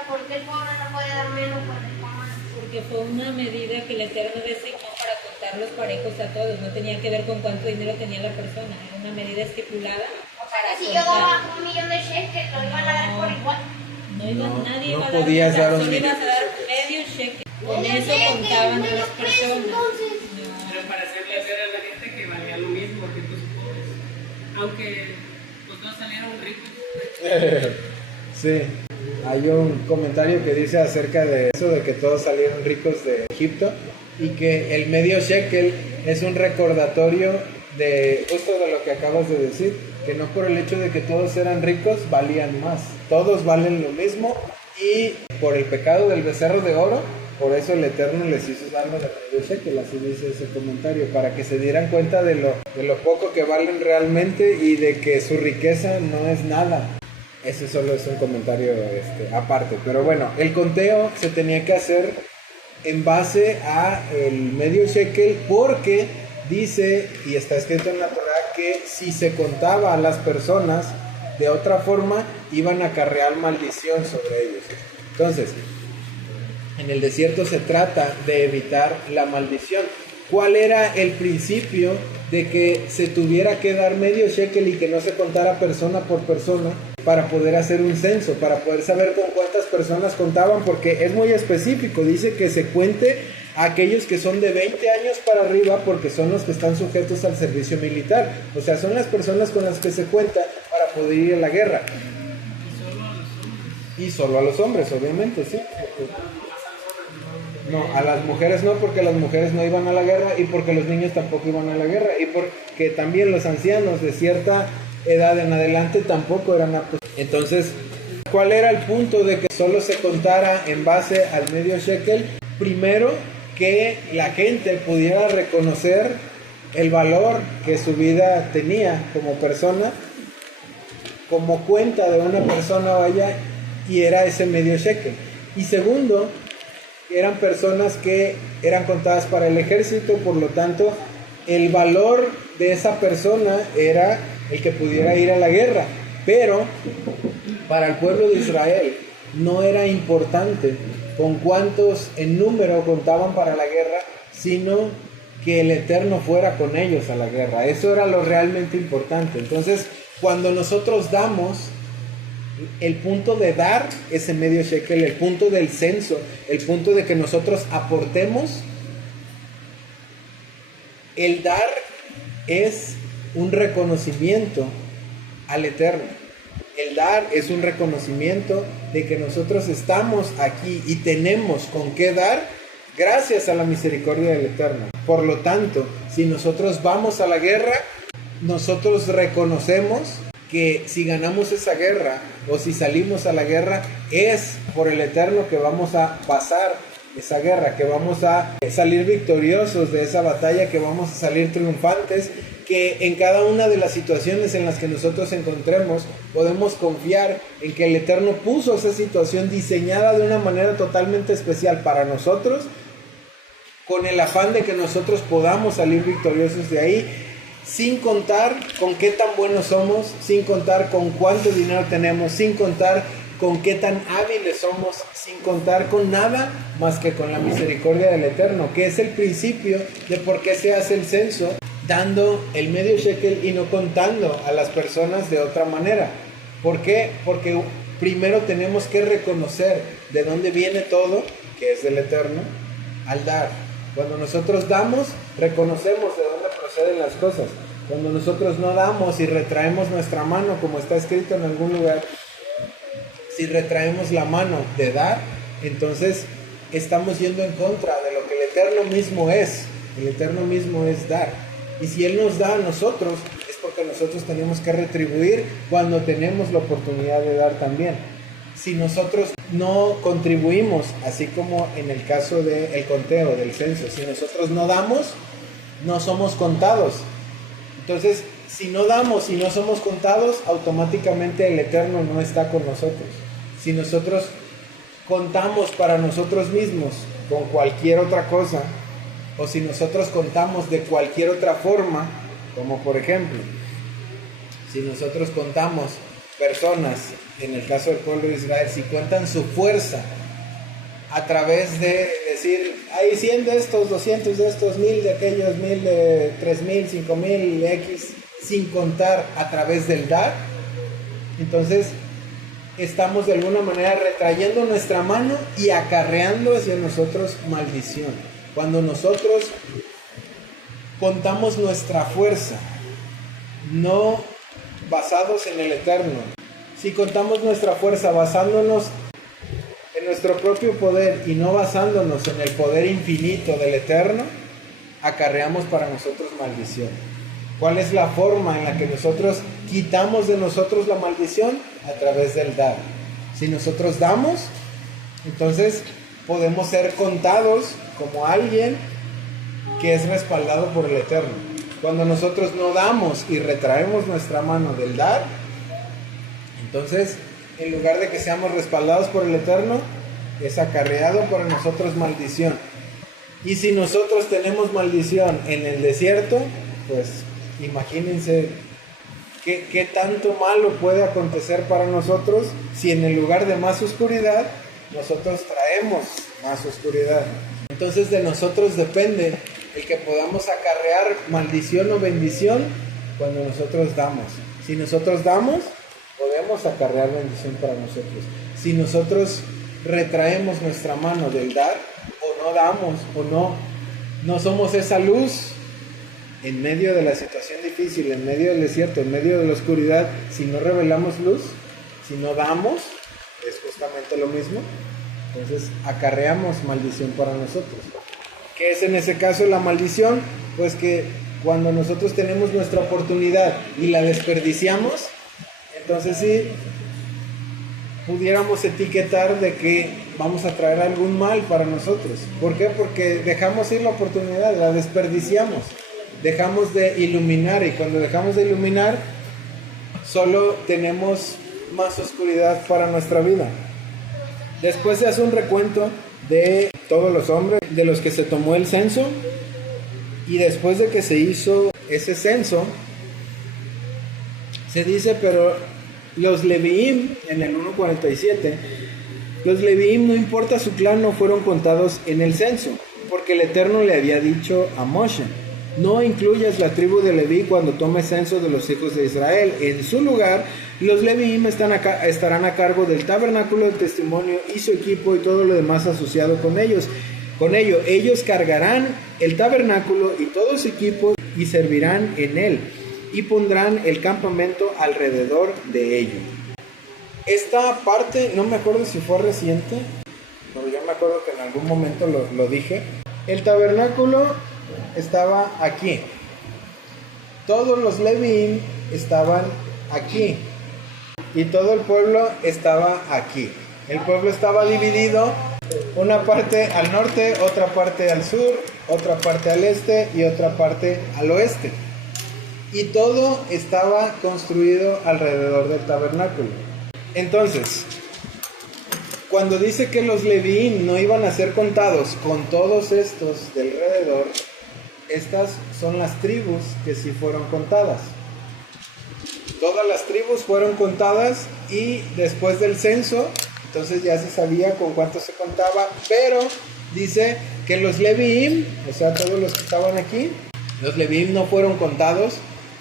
¿Por qué el pobre no puede dar menos cuando está más? Porque fue una medida que el Eterno designó para contarlos parejos a todos. No tenía que ver con cuánto dinero tenía la persona. Era una medida estipulada. O sea que si yo daba 1 millón de shekels, lo iban a dar por igual. Nadie no iba a podías dar solo un ibas a dar medio shekel. Con eso contaban a las personas. Pero para hacerle ver a la gente que valía lo mismo que tus pobres. Aunque pues no salieron ricos. Sí, hay un comentario que dice acerca de eso, de que todos salieron ricos de Egipto, y que el medio shekel es un recordatorio de justo de lo que acabas de decir, que no por el hecho de que todos eran ricos valían más, todos valen lo mismo, y por el pecado del becerro de oro, por eso el Eterno les hizo darlo de medio shekel, así dice ese comentario, para que se dieran cuenta de lo poco que valen realmente y de que su riqueza no es nada. Ese solo es un comentario aparte, pero bueno, el conteo se tenía que hacer en base a el medio shekel, porque dice, y está escrito en la Torah, que si se contaba a las personas de otra forma, iban a acarrear maldición sobre ellos. Entonces, en el desierto se trata de evitar la maldición. ¿Cuál era el principio de que se tuviera que dar medio shekel y que no se contara persona por persona para poder hacer un censo, para poder saber con cuántas personas contaban? Porque es muy específico, dice que se cuente a aquellos que son de 20 años para arriba, porque son los que están sujetos al servicio militar. O sea, son las personas con las que se cuenta para poder ir a la guerra. Y solo a los hombres, obviamente, sí. No, a las mujeres no, porque las mujeres no iban a la guerra, y porque los niños tampoco iban a la guerra, y porque también los ancianos de cierta edad en adelante tampoco eran aptos. Entonces, ¿cuál era el punto de que solo se contara en base al medio shekel? Primero, que la gente pudiera reconocer el valor que su vida tenía como persona, como cuenta de una persona, vaya, y era ese medio shekel. Y segundo, eran personas que eran contadas para el ejército, por lo tanto el valor de esa persona era el que pudiera ir a la guerra, pero para el pueblo de Israel no era importante con cuántos en número contaban para la guerra, sino que el Eterno fuera con ellos a la guerra. Eso era lo realmente importante. Entonces, cuando nosotros damos, el punto de dar ese medio shekel, el punto del censo, el punto de que nosotros aportemos, el dar es un reconocimiento al Eterno. El dar es un reconocimiento de que nosotros estamos aquí y tenemos con qué dar gracias a la misericordia del Eterno. Por lo tanto, si nosotros vamos a la guerra, nosotros reconocemos que si ganamos esa guerra o si salimos a la guerra, es por el Eterno que vamos a pasar esa guerra, que vamos a salir victoriosos de esa batalla, que vamos a salir triunfantes, que en cada una de las situaciones en las que nosotros encontremos podemos confiar en que el Eterno puso esa situación diseñada de una manera totalmente especial para nosotros, con el afán de que nosotros podamos salir victoriosos de ahí, sin contar con qué tan buenos somos, sin contar con cuánto dinero tenemos, sin contar con qué tan hábiles somos, sin contar con nada más que con la misericordia del Eterno, que es el principio de por qué se hace el censo, dando el medio shekel y no contando a las personas de otra manera. ¿Por qué? Porque primero tenemos que reconocer de dónde viene todo, que es del Eterno, al dar. Cuando nosotros damos, reconocemos de dónde proceden las cosas. Cuando nosotros no damos y retraemos nuestra mano, como está escrito en algún lugar, si retraemos la mano de dar, entonces estamos yendo en contra de lo que el Eterno mismo es. El Eterno mismo es dar. Y si Él nos da a nosotros, es porque nosotros tenemos que retribuir cuando tenemos la oportunidad de dar también. Si nosotros no contribuimos, así como en el caso del conteo, del censo, si nosotros no damos, no somos contados. Entonces, si no damos y no somos contados, automáticamente el Eterno no está con nosotros. Si nosotros contamos para nosotros mismos con cualquier otra cosa, o si nosotros contamos de cualquier otra forma, como por ejemplo, si nosotros contamos personas, en el caso del pueblo de Israel, si cuentan su fuerza a través de decir, hay 100 de estos, 200 de estos, 1000 de aquellos, 1000 de 3000, 5000, X, sin contar a través del dar, entonces estamos de alguna manera retrayendo nuestra mano y acarreando hacia nosotros maldición. Cuando nosotros contamos nuestra fuerza, no basados en el Eterno, si contamos nuestra fuerza basándonos en nuestro propio poder y no basándonos en el poder infinito del Eterno, acarreamos para nosotros maldición. ¿Cuál es la forma en la que nosotros quitamos de nosotros la maldición? A través del dar. Si nosotros damos, entonces podemos ser contados como alguien que es respaldado por el Eterno. Cuando nosotros no damos y retraemos nuestra mano del dar, entonces en lugar de que seamos respaldados por el Eterno, es acarreado para nosotros maldición. Y si nosotros tenemos maldición en el desierto, pues imagínense qué tanto malo puede acontecer para nosotros si en el lugar de más oscuridad, nosotros traemos más oscuridad. Entonces de nosotros depende el que podamos acarrear maldición o bendición cuando nosotros damos. Si nosotros damos, podemos acarrear bendición para nosotros. Si nosotros retraemos nuestra mano del dar, o no damos, o no somos esa luz en medio de la situación difícil, en medio del desierto, en medio de la oscuridad, si no revelamos luz, si no damos, es justamente lo mismo. Entonces acarreamos maldición para nosotros. ¿Qué es en ese caso la maldición? Pues que cuando nosotros tenemos nuestra oportunidad y la desperdiciamos, entonces sí pudiéramos etiquetar de que vamos a traer algún mal para nosotros. ¿Por qué? Porque dejamos ir la oportunidad, la desperdiciamos, dejamos de iluminar, y cuando dejamos de iluminar solo tenemos más oscuridad para nuestra vida. Después se hace un recuento de todos los hombres de los que se tomó el censo, Y después de que se hizo ese censo, se dice, pero los Leviim, en el 1.47, los Leviim, no importa su clan, no fueron contados en el censo, porque el Eterno le había dicho a Moshe: no incluyas la tribu de Leví cuando tomes censo de los hijos de Israel. En su lugar, los Leviim estarán a cargo del tabernáculo del testimonio y su equipo y todo lo demás asociado con ellos. Con ello, ellos cargarán el tabernáculo y todo su equipo y servirán en él, y pondrán el campamento alrededor de ello. Esta parte, no me acuerdo si fue reciente, pero yo me acuerdo que en algún momento lo dije. El tabernáculo estaba aquí. Todos los Leviim estaban aquí. Y todo el pueblo estaba aquí. El pueblo estaba dividido, una parte al norte, otra parte al sur, otra parte al este y otra parte al oeste. Y todo estaba construido alrededor del tabernáculo. Entonces, cuando dice que los Leviim no iban a ser contados con todos estos de alrededor, estas son las tribus que sí fueron contadas. Todas las tribus fueron contadas y después del censo, entonces ya se sabía con cuánto se contaba, pero dice que los Leviim, o sea, todos los que estaban aquí, los Leviim no fueron contados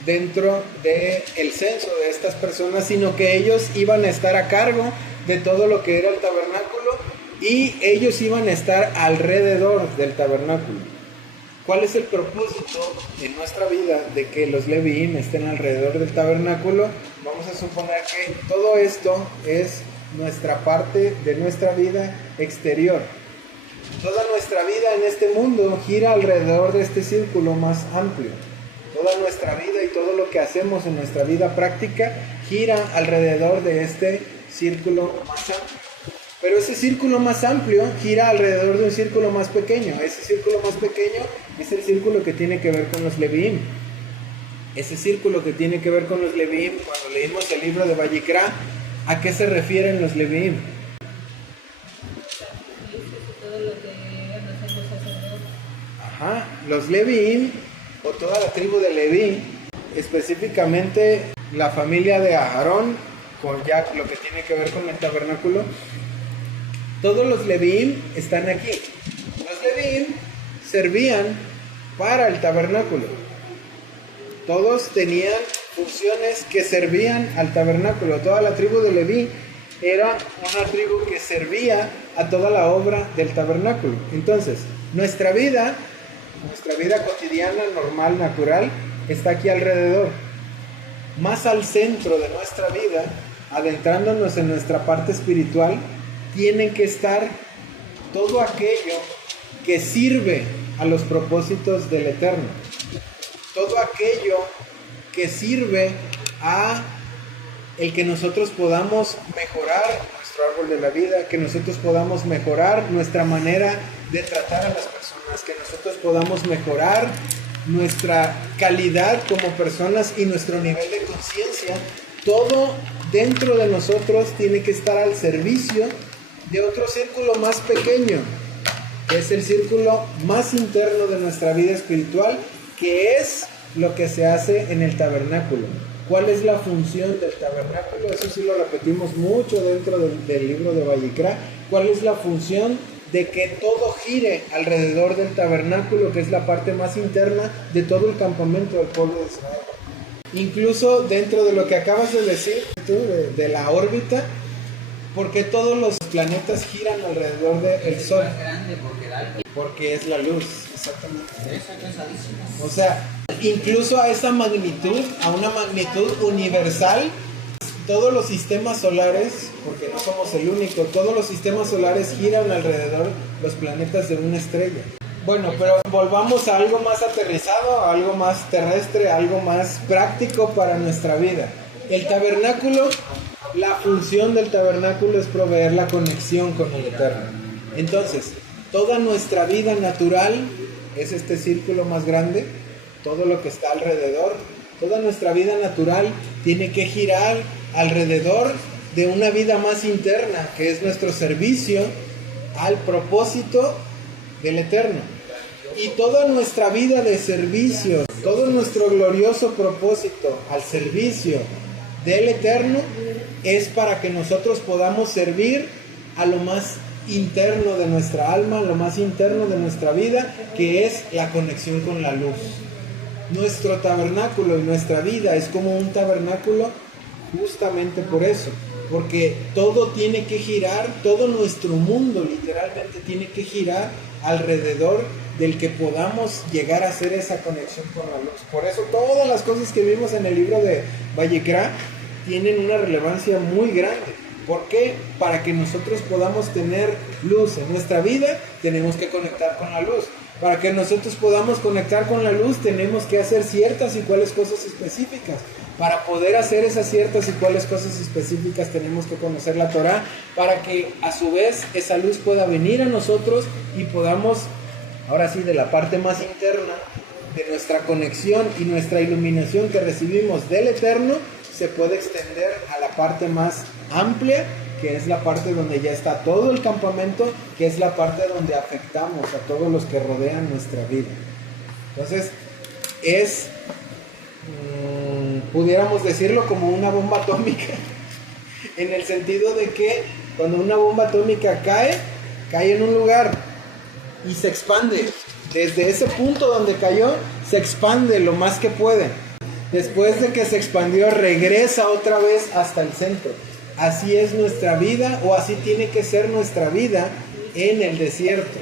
dentro del censo de estas personas, sino que ellos iban a estar a cargo de todo lo que era el tabernáculo y ellos iban a estar alrededor del tabernáculo. ¿Cuál es el propósito en nuestra vida de que los Leviim estén alrededor del tabernáculo? Vamos a suponer que todo esto es nuestra parte de nuestra vida exterior. Toda nuestra vida en este mundo gira alrededor de este círculo más amplio. Toda nuestra vida y todo lo que hacemos en nuestra vida práctica gira alrededor de este círculo más amplio. Pero ese círculo más amplio gira alrededor de un círculo más pequeño. Ese círculo más pequeño es el círculo que tiene que ver con los Leviim. Ese círculo que tiene que ver con los Leviim, cuando leímos el libro de Vayikra, ¿a qué se refieren los Leviim? Todo lo que iban a hacer los sacerdotes. Ajá, los Leviim, o toda la tribu de Leví, específicamente la familia de Aarón, con ya lo que tiene que ver con el tabernáculo. Todos los Leviim están aquí. Los Leviim servían para el tabernáculo. Todos tenían funciones que servían al tabernáculo. Toda la tribu de Leví era una tribu que servía a toda la obra del tabernáculo. Entonces, nuestra vida cotidiana, normal, natural, está aquí alrededor. Más al centro de nuestra vida, adentrándonos en nuestra parte espiritual, tiene que estar todo aquello que sirve a los propósitos del Eterno. Todo aquello que sirve a el que nosotros podamos mejorar nuestro árbol de la vida, que nosotros podamos mejorar nuestra manera de tratar a las personas, que nosotros podamos mejorar nuestra calidad como personas y nuestro nivel de conciencia. Todo dentro de nosotros tiene que estar al servicio de otro círculo más pequeño, que es el círculo más interno de nuestra vida espiritual, que es lo que se hace en el tabernáculo. ¿Cuál es la función del tabernáculo? Eso sí lo repetimos mucho dentro del libro de Vayikra. ¿Cuál es la función? De que todo gire alrededor del tabernáculo, que es la parte más interna de todo el campamento del pueblo de Israel. Incluso dentro de lo que acabas de decir tú, de la órbita, porque todos los planetas giran alrededor del Sol. Es grande Porque es la luz, exactamente. eso es pesadísimo. O sea, incluso a esa magnitud, a una magnitud universal, todos los sistemas solares, porque no somos el único, todos los sistemas solares giran alrededor los planetas de una estrella. Bueno, pero volvamos a algo más aterrizado, a algo más terrestre, a algo más práctico para nuestra vida. El tabernáculo, la función del tabernáculo es proveer la conexión con el Eterno. Entonces, toda nuestra vida natural es este círculo más grande, todo lo que está alrededor. Toda nuestra vida natural tiene que girar alrededor de una vida más interna, que es nuestro servicio al propósito del Eterno. Y toda nuestra vida de servicio, todo nuestro glorioso propósito al servicio del Eterno es para que nosotros podamos servir a lo más interno de nuestra alma, lo más interno de nuestra vida, que es la conexión con la luz. Nuestro tabernáculo y nuestra vida es como un tabernáculo justamente por eso, porque todo tiene que girar, todo nuestro mundo literalmente tiene que girar alrededor del que podamos llegar a hacer esa conexión con la luz. Por eso todas las cosas que vimos en el libro de Vayikra tienen una relevancia muy grande. ¿Por qué? Para que nosotros podamos tener luz en nuestra vida, tenemos que conectar con la luz. Para que nosotros podamos conectar con la luz, tenemos que hacer ciertas y cuáles cosas específicas. Para poder hacer esas ciertas y cuáles cosas específicas, tenemos que conocer la Torah, para que a su vez esa luz pueda venir a nosotros y podamos, ahora sí, de la parte más interna de nuestra conexión y nuestra iluminación que recibimos del Eterno, se puede extender a la parte más amplia, que es la parte donde ya está todo el campamento, que es la parte donde afectamos a todos los que rodean nuestra vida. Entonces, es, pudiéramos decirlo como una bomba atómica, en el sentido de que cuando una bomba atómica cae en un lugar y se expande. Desde ese punto donde cayó, se expande lo más que puede. Después de que se expandió, regresa otra vez hasta el centro. Así es nuestra vida, o así tiene que ser nuestra vida en el desierto.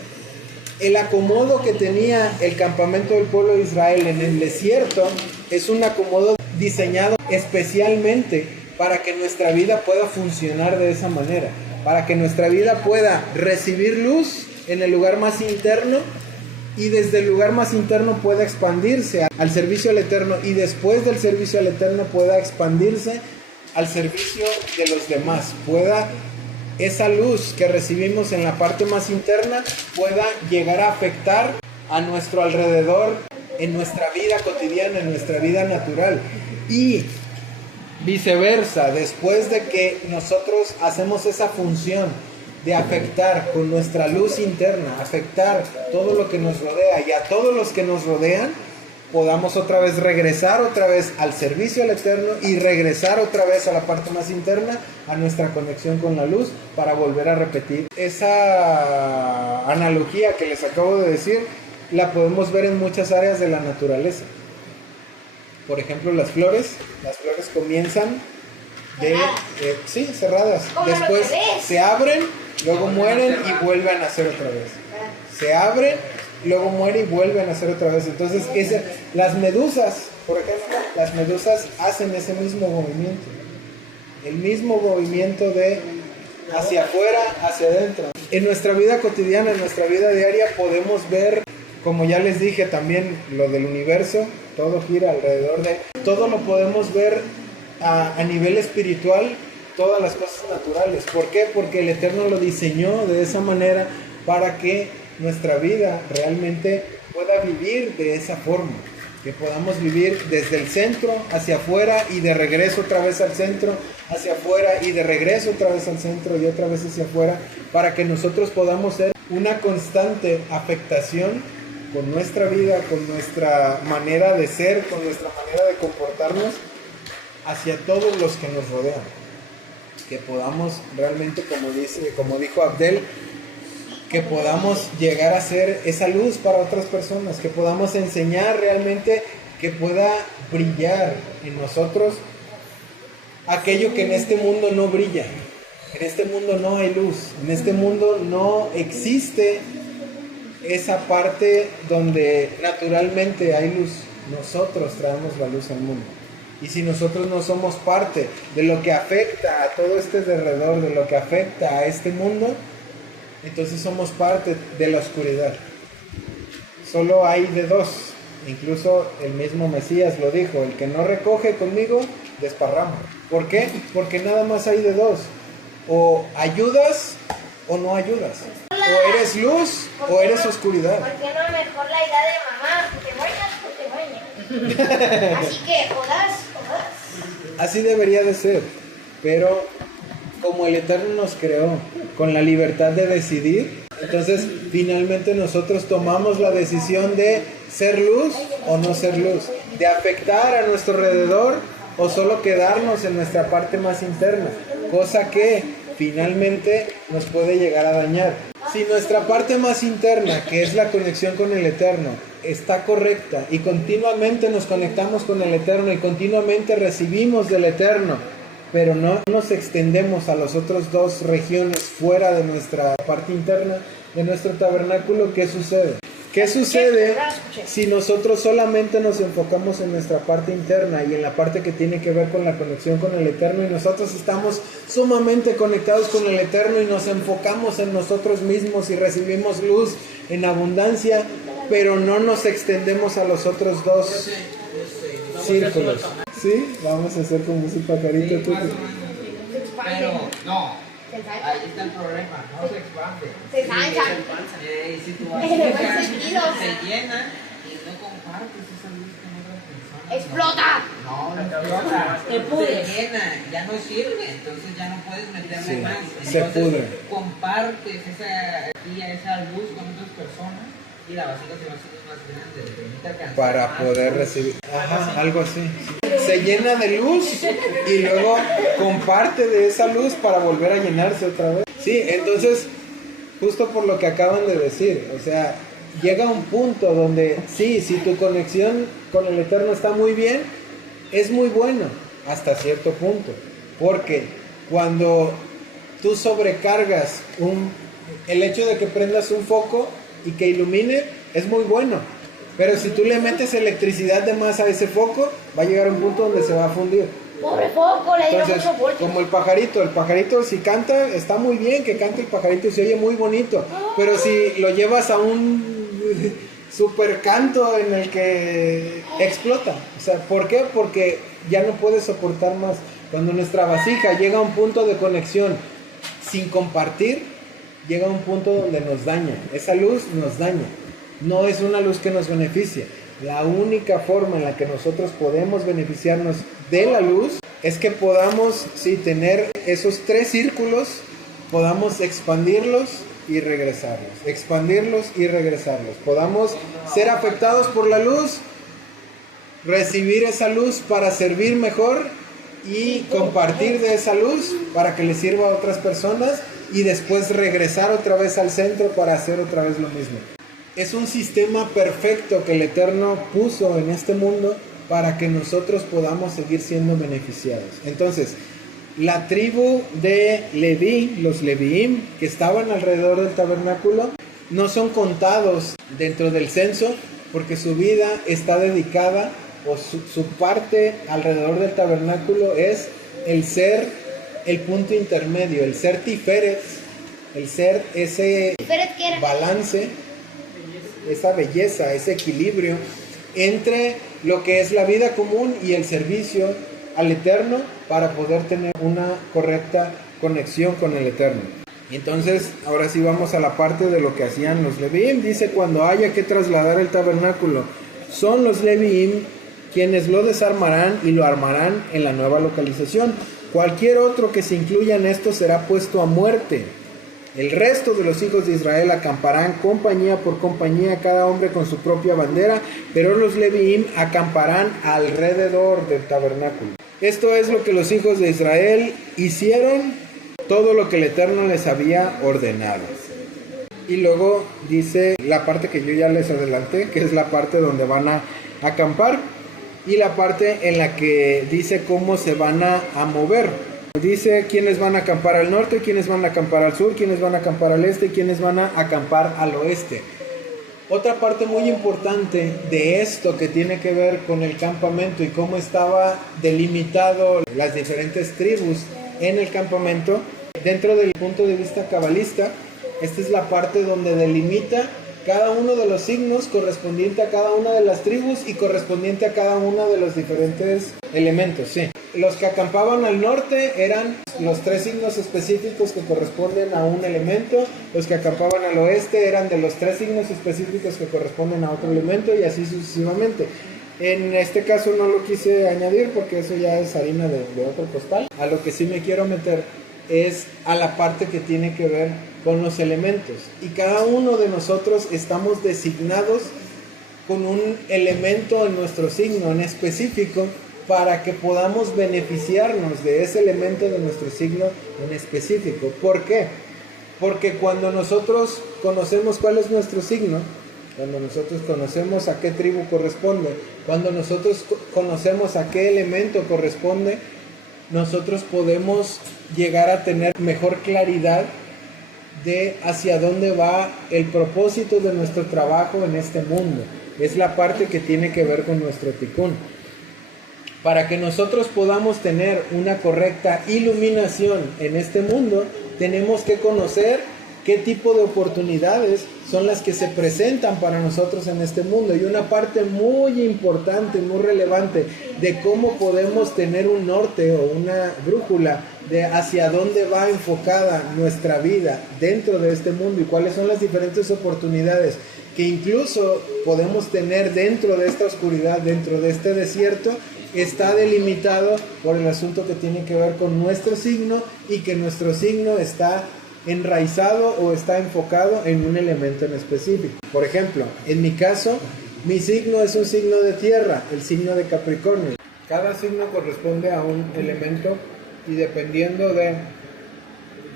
El acomodo que tenía el campamento del pueblo de Israel en el desierto es un acomodo diseñado especialmente para que nuestra vida pueda funcionar de esa manera, para que nuestra vida pueda recibir luz en el lugar más interno, y desde el lugar más interno pueda expandirse al servicio al Eterno, y después del servicio al Eterno pueda expandirse al servicio de los demás. Pueda esa luz que recibimos en la parte más interna pueda llegar a afectar a nuestro alrededor, en nuestra vida cotidiana, en nuestra vida natural. Y viceversa, después de que nosotros hacemos esa función de afectar con nuestra luz interna, afectar todo lo que nos rodea y a todos los que nos rodean, podamos otra vez regresar otra vez al servicio al Eterno y regresar otra vez a la parte más interna, a nuestra conexión con la luz, para volver a repetir. Esa analogía que les acabo de decir, la podemos ver en muchas áreas de la naturaleza. Por ejemplo, las flores comienzan sí, cerradas. Después se abren, luego mueren y vuelven a nacer otra vez. Se abren, luego mueren y vuelven a nacer otra vez. Entonces, las medusas, por ejemplo, las medusas hacen ese mismo movimiento. El mismo movimiento de hacia afuera, hacia adentro. En nuestra vida cotidiana, en nuestra vida diaria, podemos ver, como ya les dije también, lo del universo, todo gira alrededor de... Todo lo podemos ver a nivel espiritual, todas las cosas naturales. ¿Por qué? Porque el Eterno lo diseñó de esa manera para que nuestra vida realmente pueda vivir de esa forma, que podamos vivir desde el centro hacia afuera y de regreso otra vez al centro, hacia afuera y de regreso otra vez al centro y otra vez hacia afuera, para que nosotros podamos ser una constante afectación con nuestra vida, con nuestra manera de ser, con nuestra manera de comportarnos hacia todos los que nos rodean. Que podamos realmente, como dijo Abdel, que podamos llegar a ser esa luz para otras personas, que podamos enseñar realmente, que pueda brillar en nosotros aquello que en este mundo no brilla. En este mundo no hay luz, en este mundo no existe esa parte donde naturalmente hay luz. Nosotros traemos la luz al mundo. Y si nosotros no somos parte de lo que afecta a todo este alrededor, de lo que afecta a este mundo, entonces somos parte de la oscuridad. Solo hay de dos. Incluso el mismo Mesías lo dijo: el que no recoge conmigo, desparrama. ¿Por qué? Porque nada más hay de dos. O ayudas o no ayudas. O eres luz o eres oscuridad. ¿Por qué no mejor la idea de mamá? ¿Te bañas o te bañas? Así que o das. Así debería de ser. Pero como el Eterno nos creó con la libertad de decidir, Entonces, finalmente nosotros tomamos la decisión de ser luz o no ser luz, de afectar a nuestro alrededor o solo quedarnos en nuestra parte más interna, cosa que finalmente nos puede llegar a dañar. Si nuestra parte más interna, que es la conexión con el Eterno, está correcta y continuamente nos conectamos con el Eterno y continuamente recibimos del Eterno, pero no nos extendemos a las otras dos regiones fuera de nuestra parte interna, de nuestro tabernáculo, ¿qué sucede? ¿Qué sucede si nosotros solamente nos enfocamos en nuestra parte interna y en la parte que tiene que ver con la conexión con el Eterno y nosotros estamos sumamente conectados con el Eterno y nos enfocamos en nosotros mismos y recibimos luz en abundancia, pero no nos extendemos a los otros dos círculos? ¿Sí? Vamos a hacer como si pajarito. Sí, más o menos. Pero no, ahí está el problema, no se expande. Se ensancha. Y si tú vas En el buen sentido. se llena y no compartes esa luz con otras personas. ¡Explota! No, no explota. Se pudre. Se llena, ya no sirve, entonces ya no puedes meterle Sí, más. se Entonces, pudre. compartes esa luz con otras personas y la vasija se va haciendo más grande, te permite alcanzar Para más. poder recibir, algo así. Se llena de luz y luego comparte de esa luz para volver a llenarse otra vez. Sí, entonces, justo por lo que acaban de decir, o sea, llega un punto donde sí, si tu conexión con el Eterno está muy bien, es muy bueno hasta cierto punto, porque cuando tú sobrecargas el hecho de que prendas un foco y que ilumine es muy bueno, pero si tú le metes electricidad de más a ese foco, va a llegar a un punto donde se va a fundir. Pobre foco, le dio Entonces, mucho voltio. como el pajarito si canta, está muy bien que cante el pajarito, se oye muy bonito, pero si lo llevas a un super canto en el que explota, o sea, ¿por qué? Porque ya no puede soportar más. Cuando nuestra vasija llega a un punto de conexión sin compartir, llega a un punto donde nos daña, esa luz nos daña, no es una luz que nos beneficia. La única forma en la que nosotros podemos beneficiarnos de la luz es que podamos, sí, tener esos tres círculos, podamos expandirlos y regresarlos, expandirlos y regresarlos, podamos ser afectados por la luz, recibir esa luz para servir mejor y compartir de esa luz para que le sirva a otras personas y después regresar otra vez al centro para hacer otra vez lo mismo. Es un sistema perfecto que el Eterno puso en este mundo para que nosotros podamos seguir siendo beneficiados. Entonces, la tribu de Leví, los Leviim, que estaban alrededor del tabernáculo, no son contados dentro del censo porque su vida está dedicada, o su parte alrededor del tabernáculo es el ser el punto intermedio, el ser Tiferet, el ser ese ¿Tiferet qué era? balance, esa belleza, ese equilibrio entre lo que es la vida común y el servicio al Eterno para poder tener una correcta conexión con el Eterno. Entonces, ahora sí vamos a la parte de lo que hacían los Leviim. Dice, cuando haya que trasladar el tabernáculo, son los Leviim quienes lo desarmarán y lo armarán en la nueva localización. Cualquier otro que se incluya en esto será puesto a muerte. El resto de los hijos de Israel acamparán compañía por compañía, cada hombre con su propia bandera, pero los Leviim acamparán alrededor del tabernáculo. Esto es lo que los hijos de Israel hicieron, todo lo que el Eterno les había ordenado. Y luego dice la parte que yo ya les adelanté, que es la parte donde van a acampar, y la parte en la que dice cómo se van a mover. Dice quiénes van a acampar al norte, quiénes van a acampar al sur, quiénes van a acampar al este y quiénes van a acampar al oeste. Otra parte muy importante de esto que tiene que ver con el campamento y cómo estaba delimitado las diferentes tribus en el campamento, dentro del punto de vista cabalista, esta es la parte donde delimita cada uno de los signos correspondiente a cada una de las tribus y correspondiente a cada uno de los diferentes elementos, sí. Los que acampaban al norte eran los tres signos específicos que corresponden a un elemento. Los que acampaban al oeste eran de los tres signos específicos que corresponden a otro elemento y así sucesivamente. En este caso no lo quise añadir porque eso ya es harina de otro costal. A lo que sí me quiero meter es a la parte que tiene que ver con los elementos. Y cada uno de nosotros estamos designados con un elemento en nuestro signo en específico para que podamos beneficiarnos de ese elemento de nuestro signo en específico. ¿Por qué? Porque cuando nosotros conocemos cuál es nuestro signo, cuando nosotros conocemos a qué tribu corresponde, cuando nosotros conocemos a qué elemento corresponde, nosotros podemos llegar a tener mejor claridad de hacia dónde va el propósito de nuestro trabajo en este mundo. Es la parte que tiene que ver con nuestro tikkun. Para que nosotros podamos tener una correcta iluminación en este mundo, tenemos que conocer qué tipo de oportunidades son las que se presentan para nosotros en este mundo. Y una parte muy importante, muy relevante de cómo podemos tener un norte o una brújula de hacia dónde va enfocada nuestra vida dentro de este mundo y cuáles son las diferentes oportunidades que incluso podemos tener dentro de esta oscuridad, dentro de este desierto, está delimitado por el asunto que tiene que ver con nuestro signo y que nuestro signo está enraizado o está enfocado en un elemento en específico. Por ejemplo, en mi caso, mi signo es un signo de tierra, el signo de Capricornio. Cada signo corresponde a un elemento y dependiendo de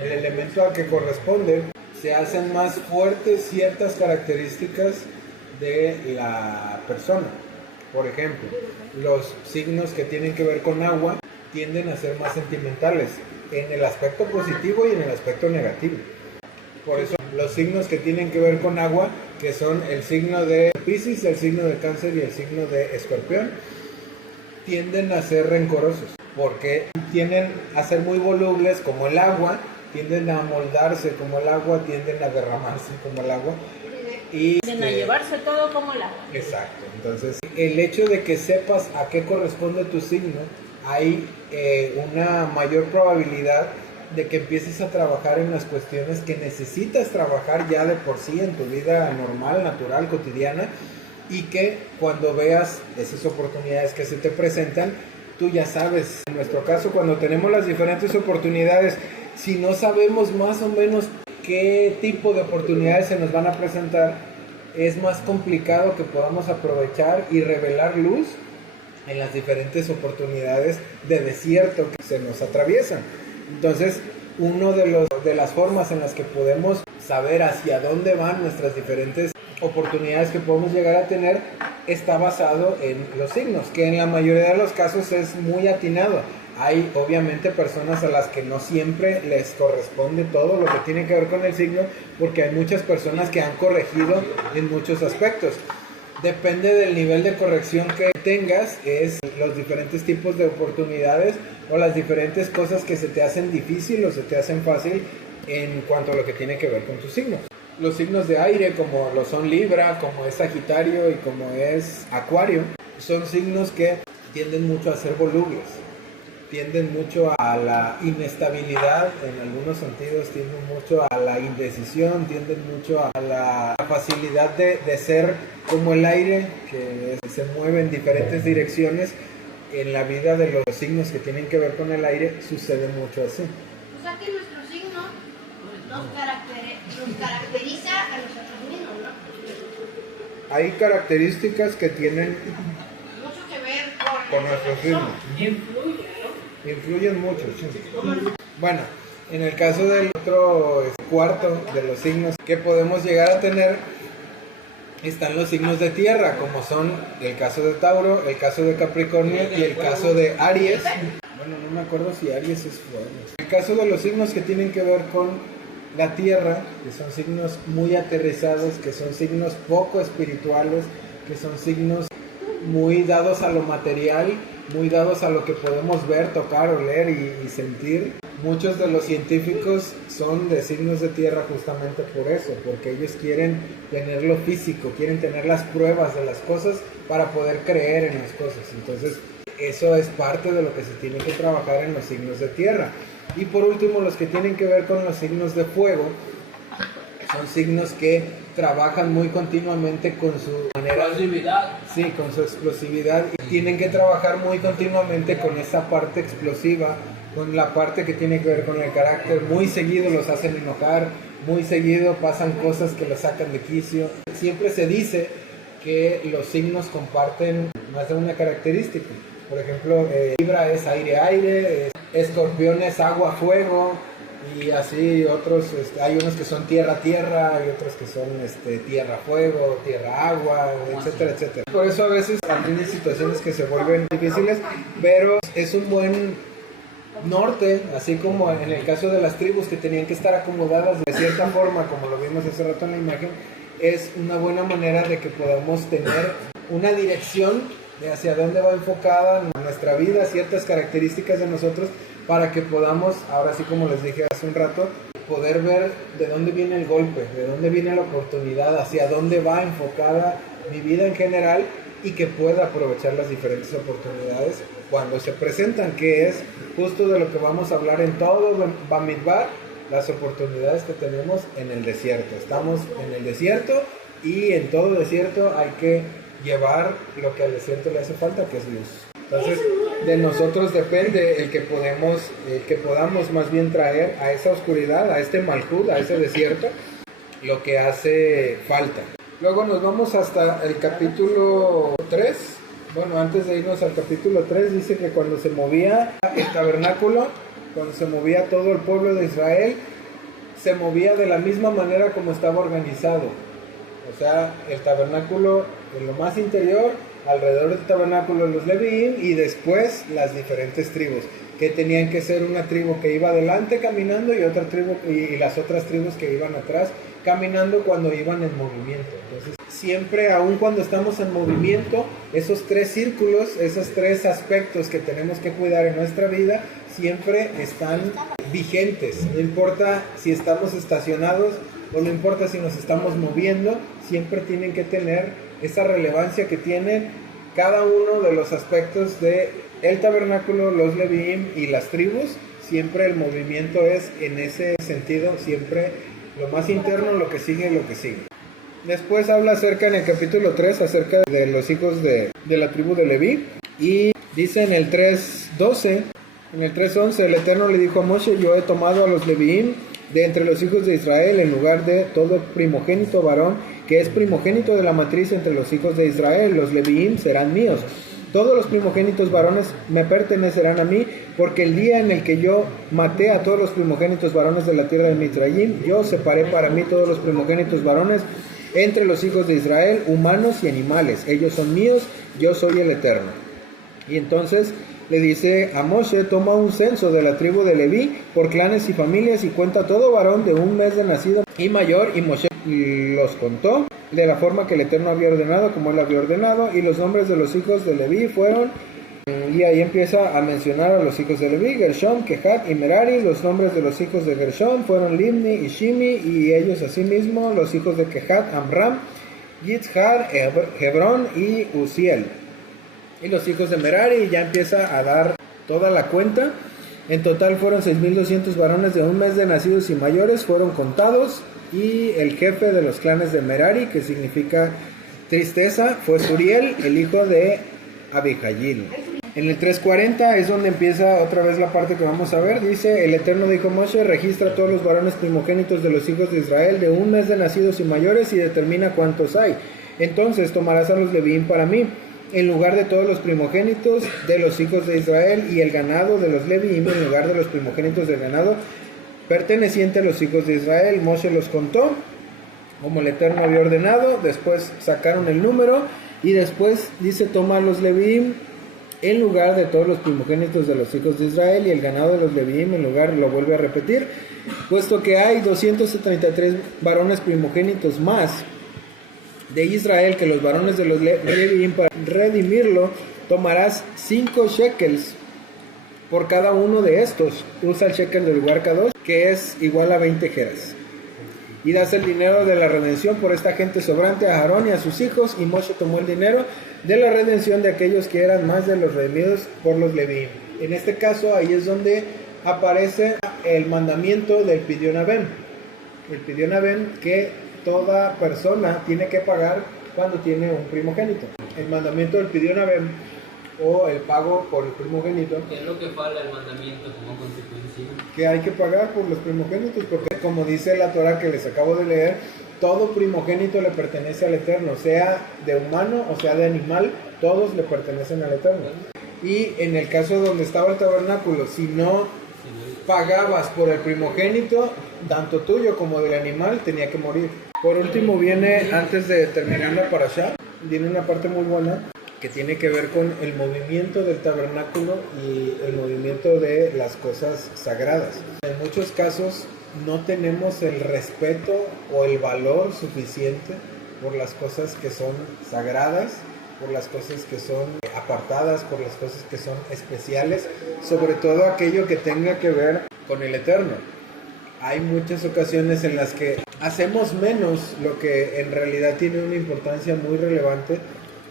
el elemento al que corresponde, se hacen más fuertes ciertas características de la persona. Por ejemplo, los signos que tienen que ver con agua tienden a ser más sentimentales en el aspecto positivo y en el aspecto negativo. Por eso los signos que tienen que ver con agua, que son el signo de Piscis, el signo de Cáncer y el signo de Escorpión, tienden a ser rencorosos porque tienden a ser muy volubles como el agua, tienden a moldarse como el agua, tienden a derramarse como el agua y tienden a llevarse todo como el agua. Exacto. Entonces, el hecho de que sepas a qué corresponde tu signo, hay una mayor probabilidad de que empieces a trabajar en las cuestiones que necesitas trabajar ya de por sí en tu vida normal, natural, cotidiana, y que cuando veas esas oportunidades que se te presentan, tú ya sabes. En nuestro caso, cuando tenemos las diferentes oportunidades, si no sabemos más o menos qué tipo de oportunidades se nos van a presentar, es más complicado que podamos aprovechar y revelar luz en las diferentes oportunidades de desierto que se nos atraviesan. Entonces, una de las formas en las que podemos saber hacia dónde van nuestras diferentes oportunidades que podemos llegar a tener está basado en los signos, que en la mayoría de los casos es muy atinado. Hay obviamente personas a las que no siempre les corresponde todo lo que tiene que ver con el signo, porque hay muchas personas que han corregido en muchos aspectos. Depende del nivel de corrección que tengas, es los diferentes tipos de oportunidades o las diferentes cosas que se te hacen difícil o se te hacen fácil en cuanto a lo que tiene que ver con tus signos. Los signos de aire, como lo son Libra, como es Sagitario y como es Acuario, son signos que tienden mucho a ser volubles, tienden mucho a la inestabilidad, en algunos sentidos tienden mucho a la indecisión, tienden mucho a la facilidad de ser como el aire que se mueve en diferentes direcciones. En la vida de los signos que tienen que ver con el aire sucede mucho así. O sea que nuestro signo nos caracteriza a nosotros mismos, ¿no? Hay características que tienen Mucho que ver con nuestro signo. Influye, ¿no? Influyen mucho, sí. Bueno, en el caso del otro cuarto de los signos que podemos llegar a tener, están los signos de tierra, como son el caso de Tauro, el caso de Capricornio y el caso de Aries. Bueno, no me acuerdo si Aries es fuego. El caso de los signos que tienen que ver con la tierra, que son signos muy aterrizados, que son signos poco espirituales, que son signos muy dados a lo material, muy dados a lo que podemos ver, tocar, oler y sentir. Muchos de los científicos son de signos de tierra justamente por eso, porque ellos quieren tener lo físico, quieren tener las pruebas de las cosas para poder creer en las cosas. Entonces, eso es parte de lo que se tiene que trabajar en los signos de tierra. Y por último, los que tienen que ver con los signos de fuego Son signos que trabajan muy continuamente con su manera, Explosividad. sí, con su explosividad, y tienen que trabajar muy continuamente con esa parte explosiva, con la parte que tiene que ver con el carácter. Muy seguido los hacen enojar, muy seguido pasan cosas que los sacan de quicio. Siempre se dice que los signos comparten más de una característica. Por ejemplo, Libra es aire-aire, Escorpión es agua-fuego, y así otros, hay unos que son tierra-tierra, hay otros que son tierra-fuego, tierra-agua, etcétera, etcétera. Por eso a veces hay situaciones que se vuelven difíciles, pero es un buen norte, así como en el caso de las tribus que tenían que estar acomodadas de cierta forma, como lo vimos hace rato en la imagen. Es una buena manera de que podamos tener una dirección de hacia dónde va enfocada nuestra vida, ciertas características de nosotros, para que podamos, ahora sí como les dije hace un rato, poder ver de dónde viene el golpe, de dónde viene la oportunidad, hacia dónde va enfocada mi vida en general, y que pueda aprovechar las diferentes oportunidades cuando se presentan, que es justo de lo que vamos a hablar en todo Bamidbar, las oportunidades que tenemos en el desierto. Estamos en el desierto, y en todo desierto hay que llevar lo que al desierto le hace falta, que es luz. Entonces, de nosotros depende el que podamos más bien traer a esa oscuridad, a este malhud, a ese desierto, lo que hace falta. Luego nos vamos hasta el capítulo 3. Bueno, antes de irnos al capítulo 3, dice que cuando se movía el tabernáculo, cuando se movía todo el pueblo de Israel, se movía de la misma manera como estaba organizado. O sea, el tabernáculo en lo más interior, alrededor del tabernáculo los Levíim, y después las diferentes tribus, que tenían que ser una tribu que iba adelante caminando y otra tribu, y las otras tribus que iban atrás caminando cuando iban en movimiento. Entonces, siempre, aun cuando estamos en movimiento, esos tres círculos, esos tres aspectos que tenemos que cuidar en nuestra vida, siempre están vigentes. No importa si estamos estacionados o no importa si nos estamos moviendo, siempre tienen que tener esa relevancia que tienen cada uno de los aspectos de el tabernáculo, los Levíim y las tribus. Siempre el movimiento es en ese sentido, siempre lo más interno, lo que sigue. Después habla acerca en el capítulo 3 acerca de los hijos de la tribu de Leví, y dice en el 3:12, en el 3:11, el Eterno le dijo a Moshe: yo he tomado a los Levíim de entre los hijos de Israel en lugar de todo primogénito varón que es primogénito de la matriz entre los hijos de Israel. Los Levíim serán míos. Todos los primogénitos varones me pertenecerán a mí, porque el día en el que yo maté a todos los primogénitos varones de la tierra de Mitzrayim, yo separé para mí todos los primogénitos varones entre los hijos de Israel, humanos y animales. Ellos son míos, yo soy el Eterno. Y entonces le dice a Moshe: toma un censo de la tribu de Leví por clanes y familias, y cuenta todo varón de un mes de nacido y mayor. Y Moshe los contó de la forma que el Eterno había ordenado, como él había ordenado, y los nombres de los hijos de Leví fueron, y ahí empieza a mencionar a los hijos de Leví: Gershom, Kehat y Merari. Los nombres de los hijos de Gershom fueron Limni y Shimi, y ellos asimismo los hijos de Kehat, Amram, Yitzhar, Hebrón y Uziel. Y los hijos de Merari, ya empieza a dar toda la cuenta. En total fueron 6,200 varones de un mes de nacidos y mayores, fueron contados. Y el jefe de los clanes de Merari, que significa tristeza, fue Suriel, el hijo de Abihayil. En el 3:40 es donde empieza otra vez la parte que vamos a ver. Dice: el Eterno dijo a Moshe: registra todos los varones primogénitos de los hijos de Israel de un mes de nacidos y mayores, y determina cuántos hay. Entonces tomarás a los Levíim para mí, en lugar de todos los primogénitos de los hijos de Israel, y el ganado de los Levíim en lugar de los primogénitos del ganado perteneciente a los hijos de Israel. Moshe los contó como el Eterno había ordenado. Después sacaron el número, y después dice: toma a los Levíim en lugar de todos los primogénitos de los hijos de Israel, y el ganado de los Levíim en lugar, lo vuelve a repetir, puesto que hay 233 varones primogénitos más de Israel que los varones de los Levíim. Para redimirlo tomarás 5 shekels por cada uno de estos. Usa el shekel del lugar Kadosh, que es igual a 20 geras. Y das el dinero de la redención por esta gente sobrante a Aarón y a sus hijos. Y Moshe tomó el dinero de la redención de aquellos que eran más de los redimidos por los Levíim. En este caso, ahí es donde aparece el mandamiento del Pidyon Aben. el Pidyon Aben, que toda persona tiene que pagar cuando tiene un primogénito. El mandamiento del Pidyon Aben, o el pago por el primogénito, ¿Qué es lo que falta el mandamiento como consecuencia? que hay que pagar por los primogénitos, porque como dice la Torah que les acabo de leer, todo primogénito le pertenece al Eterno, sea de humano o sea de animal, todos le pertenecen al Eterno. Y en el caso donde estaba el tabernáculo, si no pagabas por el primogénito, tanto tuyo como del animal, tenía que morir. Por último viene, antes de terminar la parashá, viene una parte muy buena que tiene que ver con el movimiento del tabernáculo y el movimiento de las cosas sagradas. En muchos casos no tenemos el respeto o el valor suficiente por las cosas que son sagradas, por las cosas que son apartadas, por las cosas que son especiales, sobre todo aquello que tenga que ver con el Eterno. Hay muchas ocasiones en las que hacemos menos lo que en realidad tiene una importancia muy relevante,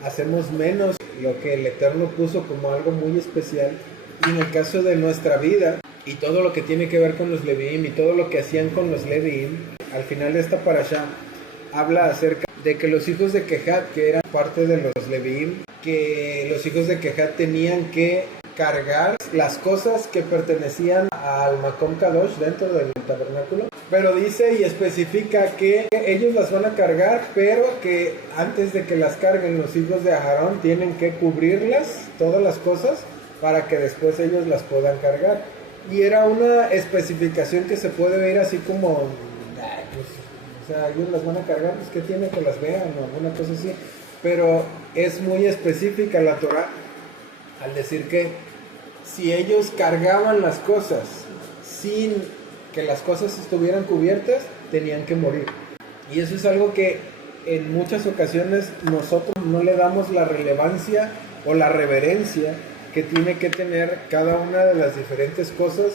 hacemos menos lo que el Eterno puso como algo muy especial, y en el caso de nuestra vida y todo lo que tiene que ver con los Leviim y todo lo que hacían con los Leviim, al final de esta parashá habla acerca de que los hijos de Kehat, que eran parte de los Leviim, que los hijos de Kehat tenían que cargar las cosas que pertenecían al Makom Kadosh dentro del tabernáculo, pero dice y especifica que ellos las van a cargar, pero que antes de que las carguen los hijos de Aarón tienen que cubrirlas, todas las cosas, para que después ellos las puedan cargar. Y era una especificación que se puede ver así como, pues, o sea, ellos las van a cargar, pues que tiene que las vean o alguna cosa así, pero es muy específica la Torah al decir que si ellos cargaban las cosas sin que las cosas estuvieran cubiertas, tenían que morir. Y eso es algo que en muchas ocasiones nosotros no le damos la relevancia o la reverencia que tiene que tener cada una de las diferentes cosas,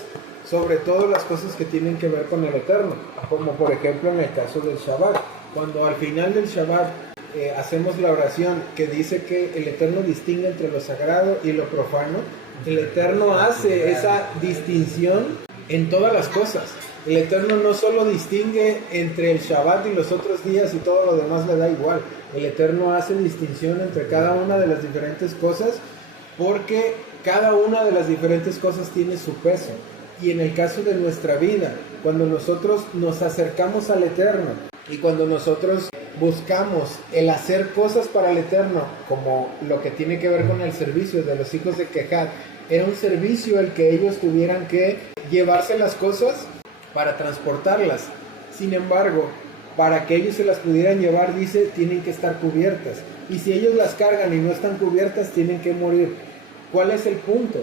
sobre todo las cosas que tienen que ver con el Eterno, como por ejemplo en el caso del Shabbat. Cuando al final del Shabbat hacemos la oración que dice que el Eterno distingue entre lo sagrado y lo profano, el Eterno hace esa distinción en todas las cosas. El Eterno no solo distingue entre el Shabbat y los otros días y todo lo demás le da igual. El Eterno hace distinción entre cada una de las diferentes cosas, porque cada una de las diferentes cosas tiene su peso. Y en el caso de nuestra vida, cuando nosotros nos acercamos al Eterno y cuando nosotros buscamos el hacer cosas para el Eterno, como lo que tiene que ver con el servicio de los hijos de Kehat, era un servicio el que ellos tuvieran que llevarse las cosas para transportarlas. Sin embargo, para que ellos se las pudieran llevar, dice, tienen que estar cubiertas. Y si ellos las cargan y no están cubiertas, tienen que morir. ¿Cuál es el punto?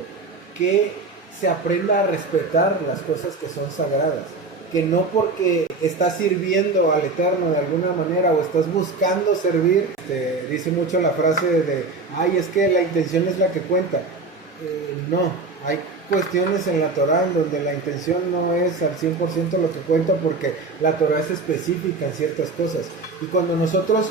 Que se aprenda a respetar las cosas que son sagradas. Que no porque estás sirviendo al Eterno de alguna manera o estás buscando servir, dice mucho la frase de, ay, es que la intención es la que cuenta. No, hay cuestiones en la Torah en donde la intención no es al 100% lo que cuenta, porque la Torah es específica en ciertas cosas. Y cuando nosotros,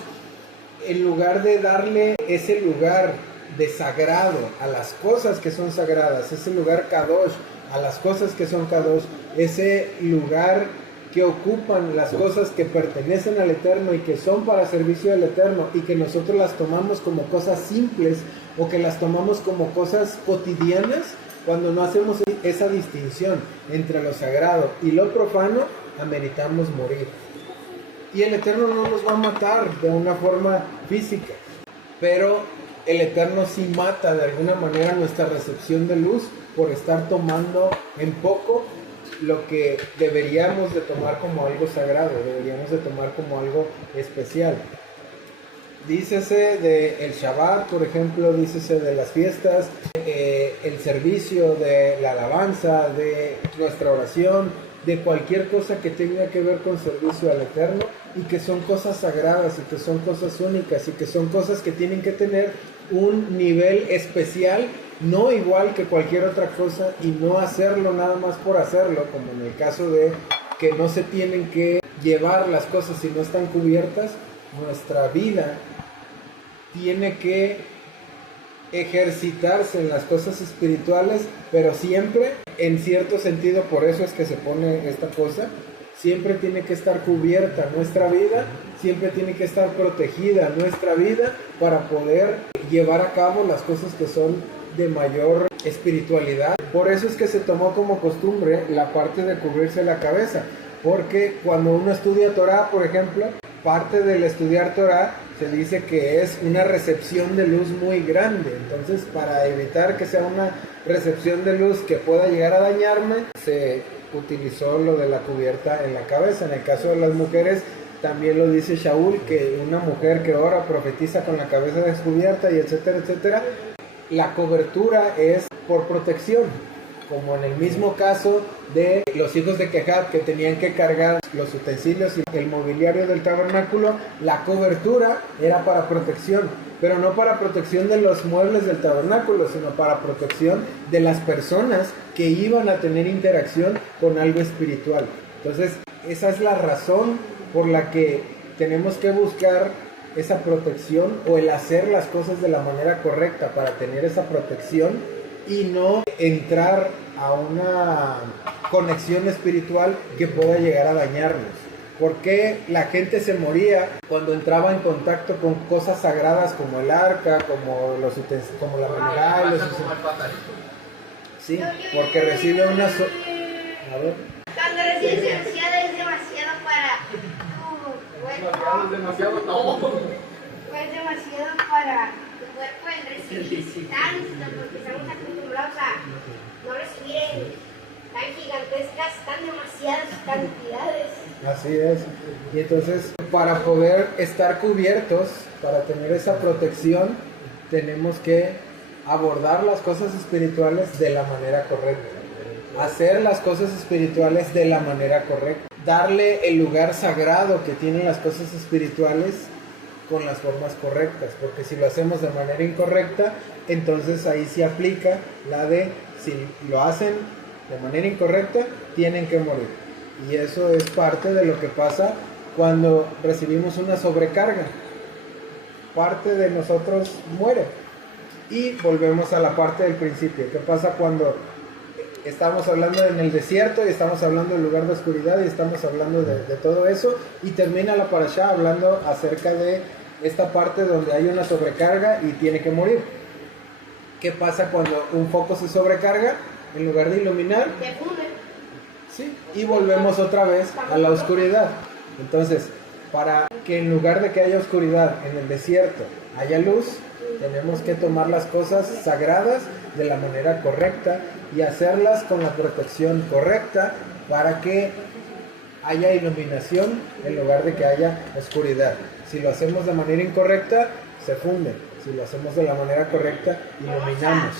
en lugar de darle ese lugar de sagrado a las cosas que son sagradas, ese lugar kadosh a las cosas que son kadosh, ese lugar que ocupan las cosas que pertenecen al Eterno y que son para servicio del Eterno, y que nosotros las tomamos como cosas simples o que las tomamos como cosas cotidianas, cuando no hacemos esa distinción entre lo sagrado y lo profano, ameritamos morir. Y el Eterno no nos va a matar de una forma física, pero el Eterno sí mata de alguna manera nuestra recepción de luz por estar tomando en poco lo que deberíamos de tomar como algo sagrado, deberíamos de tomar como algo especial. Dícese del Shabbat, por ejemplo, dícese de las fiestas, el servicio, de la alabanza, de nuestra oración, de cualquier cosa que tenga que ver con servicio al Eterno, y que son cosas sagradas y que son cosas únicas y que son cosas que tienen que tener un nivel especial, no igual que cualquier otra cosa, y no hacerlo nada más por hacerlo, como en el caso de que no se tienen que llevar las cosas si no están cubiertas. Nuestra vida tiene que ejercitarse en las cosas espirituales, pero siempre en cierto sentido, por eso es que se pone esta cosa, siempre tiene que estar cubierta nuestra vida, siempre tiene que estar protegida nuestra vida para poder llevar a cabo las cosas que son de mayor espiritualidad. Por eso es que se tomó como costumbre la parte de cubrirse la cabeza, porque cuando uno estudia Torah, por ejemplo, parte del estudiar Torah se dice que es una recepción de luz muy grande. Entonces, para evitar que sea una recepción de luz que pueda llegar a dañarme, se utilizó lo de la cubierta en la cabeza. En el caso de las mujeres, también lo dice Shaul, que una mujer que ora profetiza con la cabeza descubierta y etcétera, etcétera. La cobertura es por protección, como en el mismo caso de los hijos de Kehat, que tenían que cargar los utensilios y el mobiliario del tabernáculo. La cobertura era para protección, pero no para protección de los muebles del tabernáculo, sino para protección de las personas que iban a tener interacción con algo espiritual. Entonces, esa es la razón por la que tenemos que buscar esa protección, o el hacer las cosas de la manera correcta para tener esa protección y no entrar a una conexión espiritual que pueda llegar a dañarnos. ¿Por qué la gente se moría cuando entraba en contacto con cosas sagradas como el arca, como la menorá y los Sí, porque recibe una... A ver. Cuando recibes demasiado es demasiado para tu cuerpo. Es demasiado para tu cuerpo el recibir tanto, porque estamos acostumbrados a no recibir tan gigantescas, tan demasiadas cantidades. Así es. Y entonces, para poder estar cubiertos, para tener esa protección, tenemos que abordar las cosas espirituales de la manera correcta. Hacer las cosas espirituales de la manera correcta. Darle el lugar sagrado que tienen las cosas espirituales con las formas correctas. Porque si lo hacemos de manera incorrecta, entonces ahí sí aplica la de si lo hacen de manera incorrecta, tienen que morir. Y eso es parte de lo que pasa cuando recibimos una sobrecarga. Parte de nosotros muere. Y volvemos a la parte del principio. ¿Qué pasa cuando estamos hablando en el desierto y estamos hablando del lugar de oscuridad y estamos hablando de todo eso? Y termina la parashá hablando acerca de esta parte donde hay una sobrecarga y tiene que morir. ¿Qué pasa cuando un foco se sobrecarga? En lugar de iluminar, sí, y volvemos otra vez a la oscuridad. Entonces, para que en lugar de que haya oscuridad en el desierto haya luz, tenemos que tomar las cosas sagradas de la manera correcta y hacerlas con la protección correcta para que haya iluminación en lugar de que haya oscuridad. Si lo hacemos de manera incorrecta, se funde. Si lo hacemos de la manera correcta, iluminamos.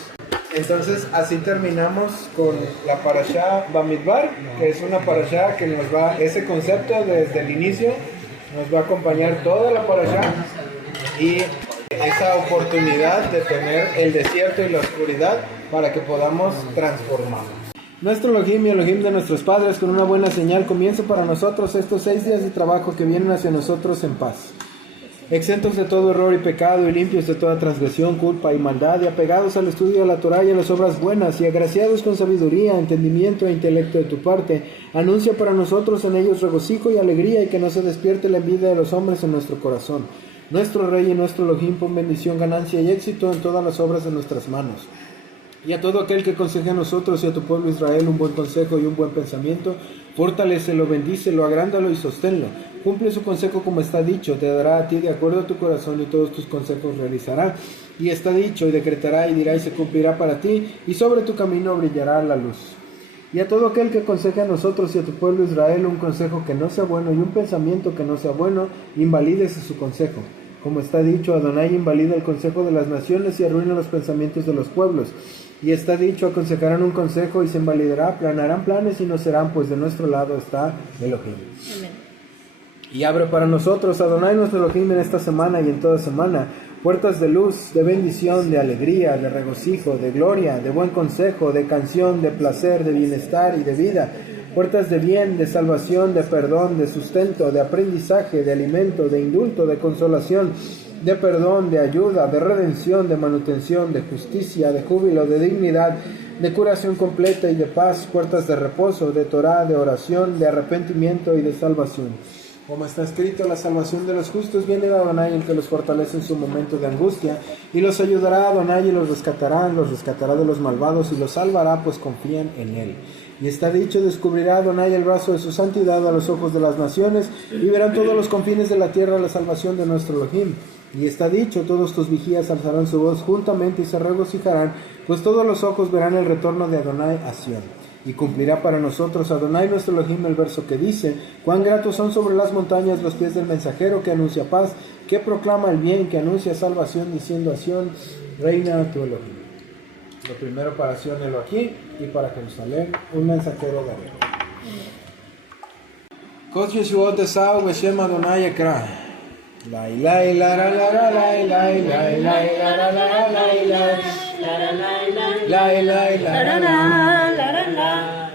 Entonces, así terminamos con la parashá Bamidbar, que es una parashá que nos va, ese concepto desde el inicio, nos va a acompañar toda la parashá, y esa oportunidad de tener el desierto y la oscuridad para que podamos transformarnos. Nuestro Elohim y Elohim de nuestros padres, con una buena señal, comienza para nosotros estos 6 días de trabajo que vienen hacia nosotros en paz. Exentos de todo error y pecado y limpios de toda transgresión, culpa y maldad, y apegados al estudio de la Torah y a las obras buenas, y agraciados con sabiduría, entendimiento e intelecto de tu parte, anuncia para nosotros en ellos regocijo y alegría, y que no se despierte la envidia de los hombres en nuestro corazón. Nuestro Rey y nuestro Elohim, pon bendición, ganancia y éxito en todas las obras de nuestras manos. Y a todo aquel que aconseje a nosotros y a tu pueblo Israel un buen consejo y un buen pensamiento, fortalécelo, bendícelo, agrándalo y sosténlo. Cumple su consejo como está dicho, te dará a ti de acuerdo a tu corazón y todos tus consejos realizará. Y está dicho y decretará y dirá y se cumplirá para ti, y sobre tu camino brillará la luz. Y a todo aquel que aconseje a nosotros y a tu pueblo Israel un consejo que no sea bueno y un pensamiento que no sea bueno, invalídese su consejo. Como está dicho, Adonai invalida el consejo de las naciones y arruina los pensamientos de los pueblos. Y está dicho, aconsejarán un consejo y se invalidará, planearán planes y no serán, pues de nuestro lado está Elohim. Amén. Y abre para nosotros, Adonai nuestro Elohim, en esta semana y en toda semana, puertas de luz, de bendición, de alegría, de regocijo, de gloria, de buen consejo, de canción, de placer, de bienestar y de vida. Puertas de bien, de salvación, de perdón, de sustento, de aprendizaje, de alimento, de indulto, de consolación, de perdón, de ayuda, de redención, de manutención, de justicia, de júbilo, de dignidad, de curación completa y de paz, puertas de reposo, de Torah, de oración, de arrepentimiento y de salvación. Como está escrito, la salvación de los justos viene de Adonai, el que los fortalece en su momento de angustia, y los ayudará a Adonai y los rescatará de los malvados y los salvará, pues confían en él. Y está dicho, descubrirá Adonai el brazo de su santidad a los ojos de las naciones, y verán todos los confines de la tierra la salvación de nuestro Elohim. Y está dicho, todos tus vigías alzarán su voz juntamente y se regocijarán, pues todos los ojos verán el retorno de Adonai a Sión. Y cumplirá para nosotros Adonai nuestro Elohim el verso que dice: cuán gratos son sobre las montañas los pies del mensajero que anuncia paz, que proclama el bien, que anuncia salvación, diciendo a Sión, reina tu Elohim. Lo primero para Sión Elohim y para Jerusalén, un mensajero guerrero. Kos Yeshuot Esau Beshem Adonai Ekra. La la la la la la la la la la la la la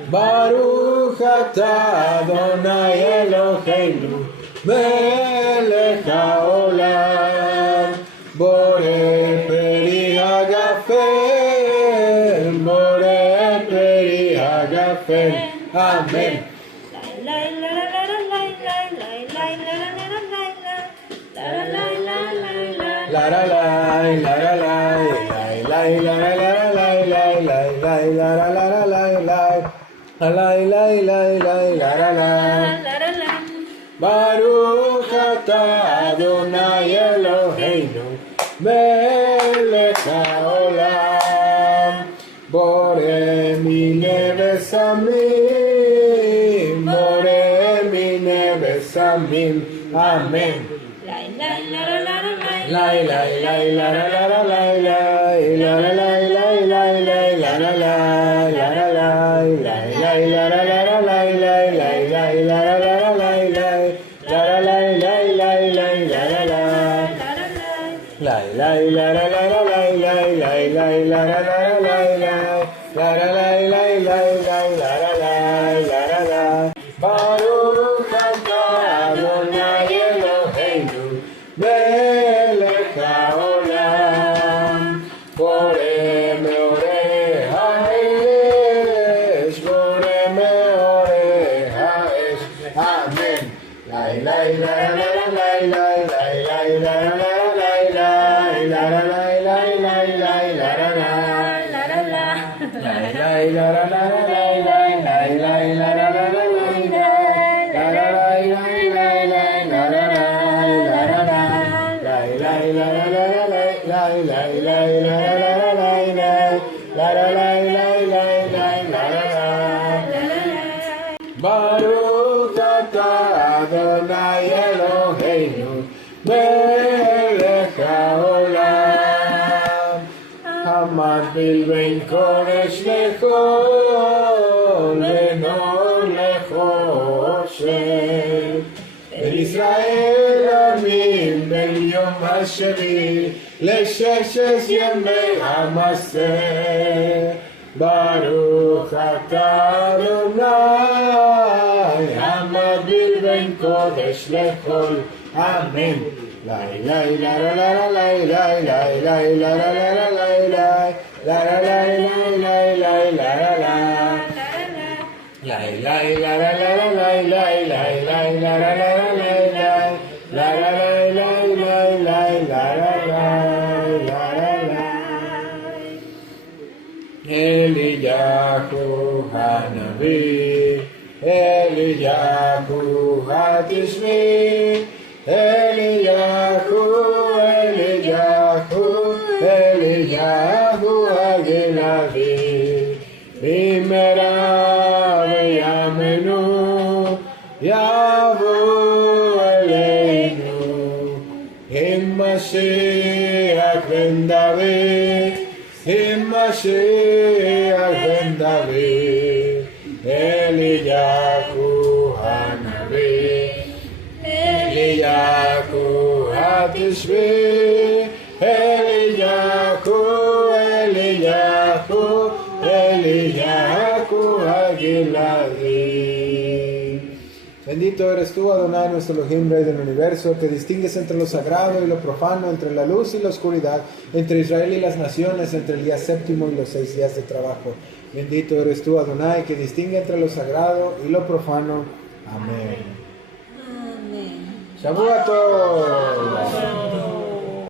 Baruch atah Adonai Eloheinu melech haolam borei peri hagafen borei peri hagafen. Amén. La la la la la la la la la la Baruch atah Adonai Eloheinu melech haolam borei minei besamim borei minei besamim. Amén. La la la la la la la la la la la la la Baruch atah Adonai Eloheinu melech haolam borei meorei ha'esh borei meorei ha'esh. Amén. La la la la la la la la Baruch atah Adonai Eloheinu melech haolam hamavdil bein kodesh lechol ve'or lechoshet Israel amim ben yom hashvi לששת ימי המסע. ברוך אתה אדוני המבדיל בין קודש לחול. אמן. Eliyahu Hanavi, Eliyahu Hatishmi, Eliyahu, Eliyahu, Eliyahu Hagilavi, Bimera v'yamenu, Yavu Eleinu, Im Mashiach ben David, Im Mashiach ben David, Eliyahu Hanavi, Eliyahu Hatishvi, Eliyahu, Eliyahu, Eliyahu Hagiladi. Bendito eres tú, Adonai, nuestro Elohim, Rey del universo, que distingues entre lo sagrado y lo profano, entre la luz y la oscuridad, entre Israel y las naciones, entre el día séptimo y los 6 días de trabajo. Bendito eres tú, Adonai, que distingue entre lo sagrado y lo profano. Amén. Amén. Shavua Tov.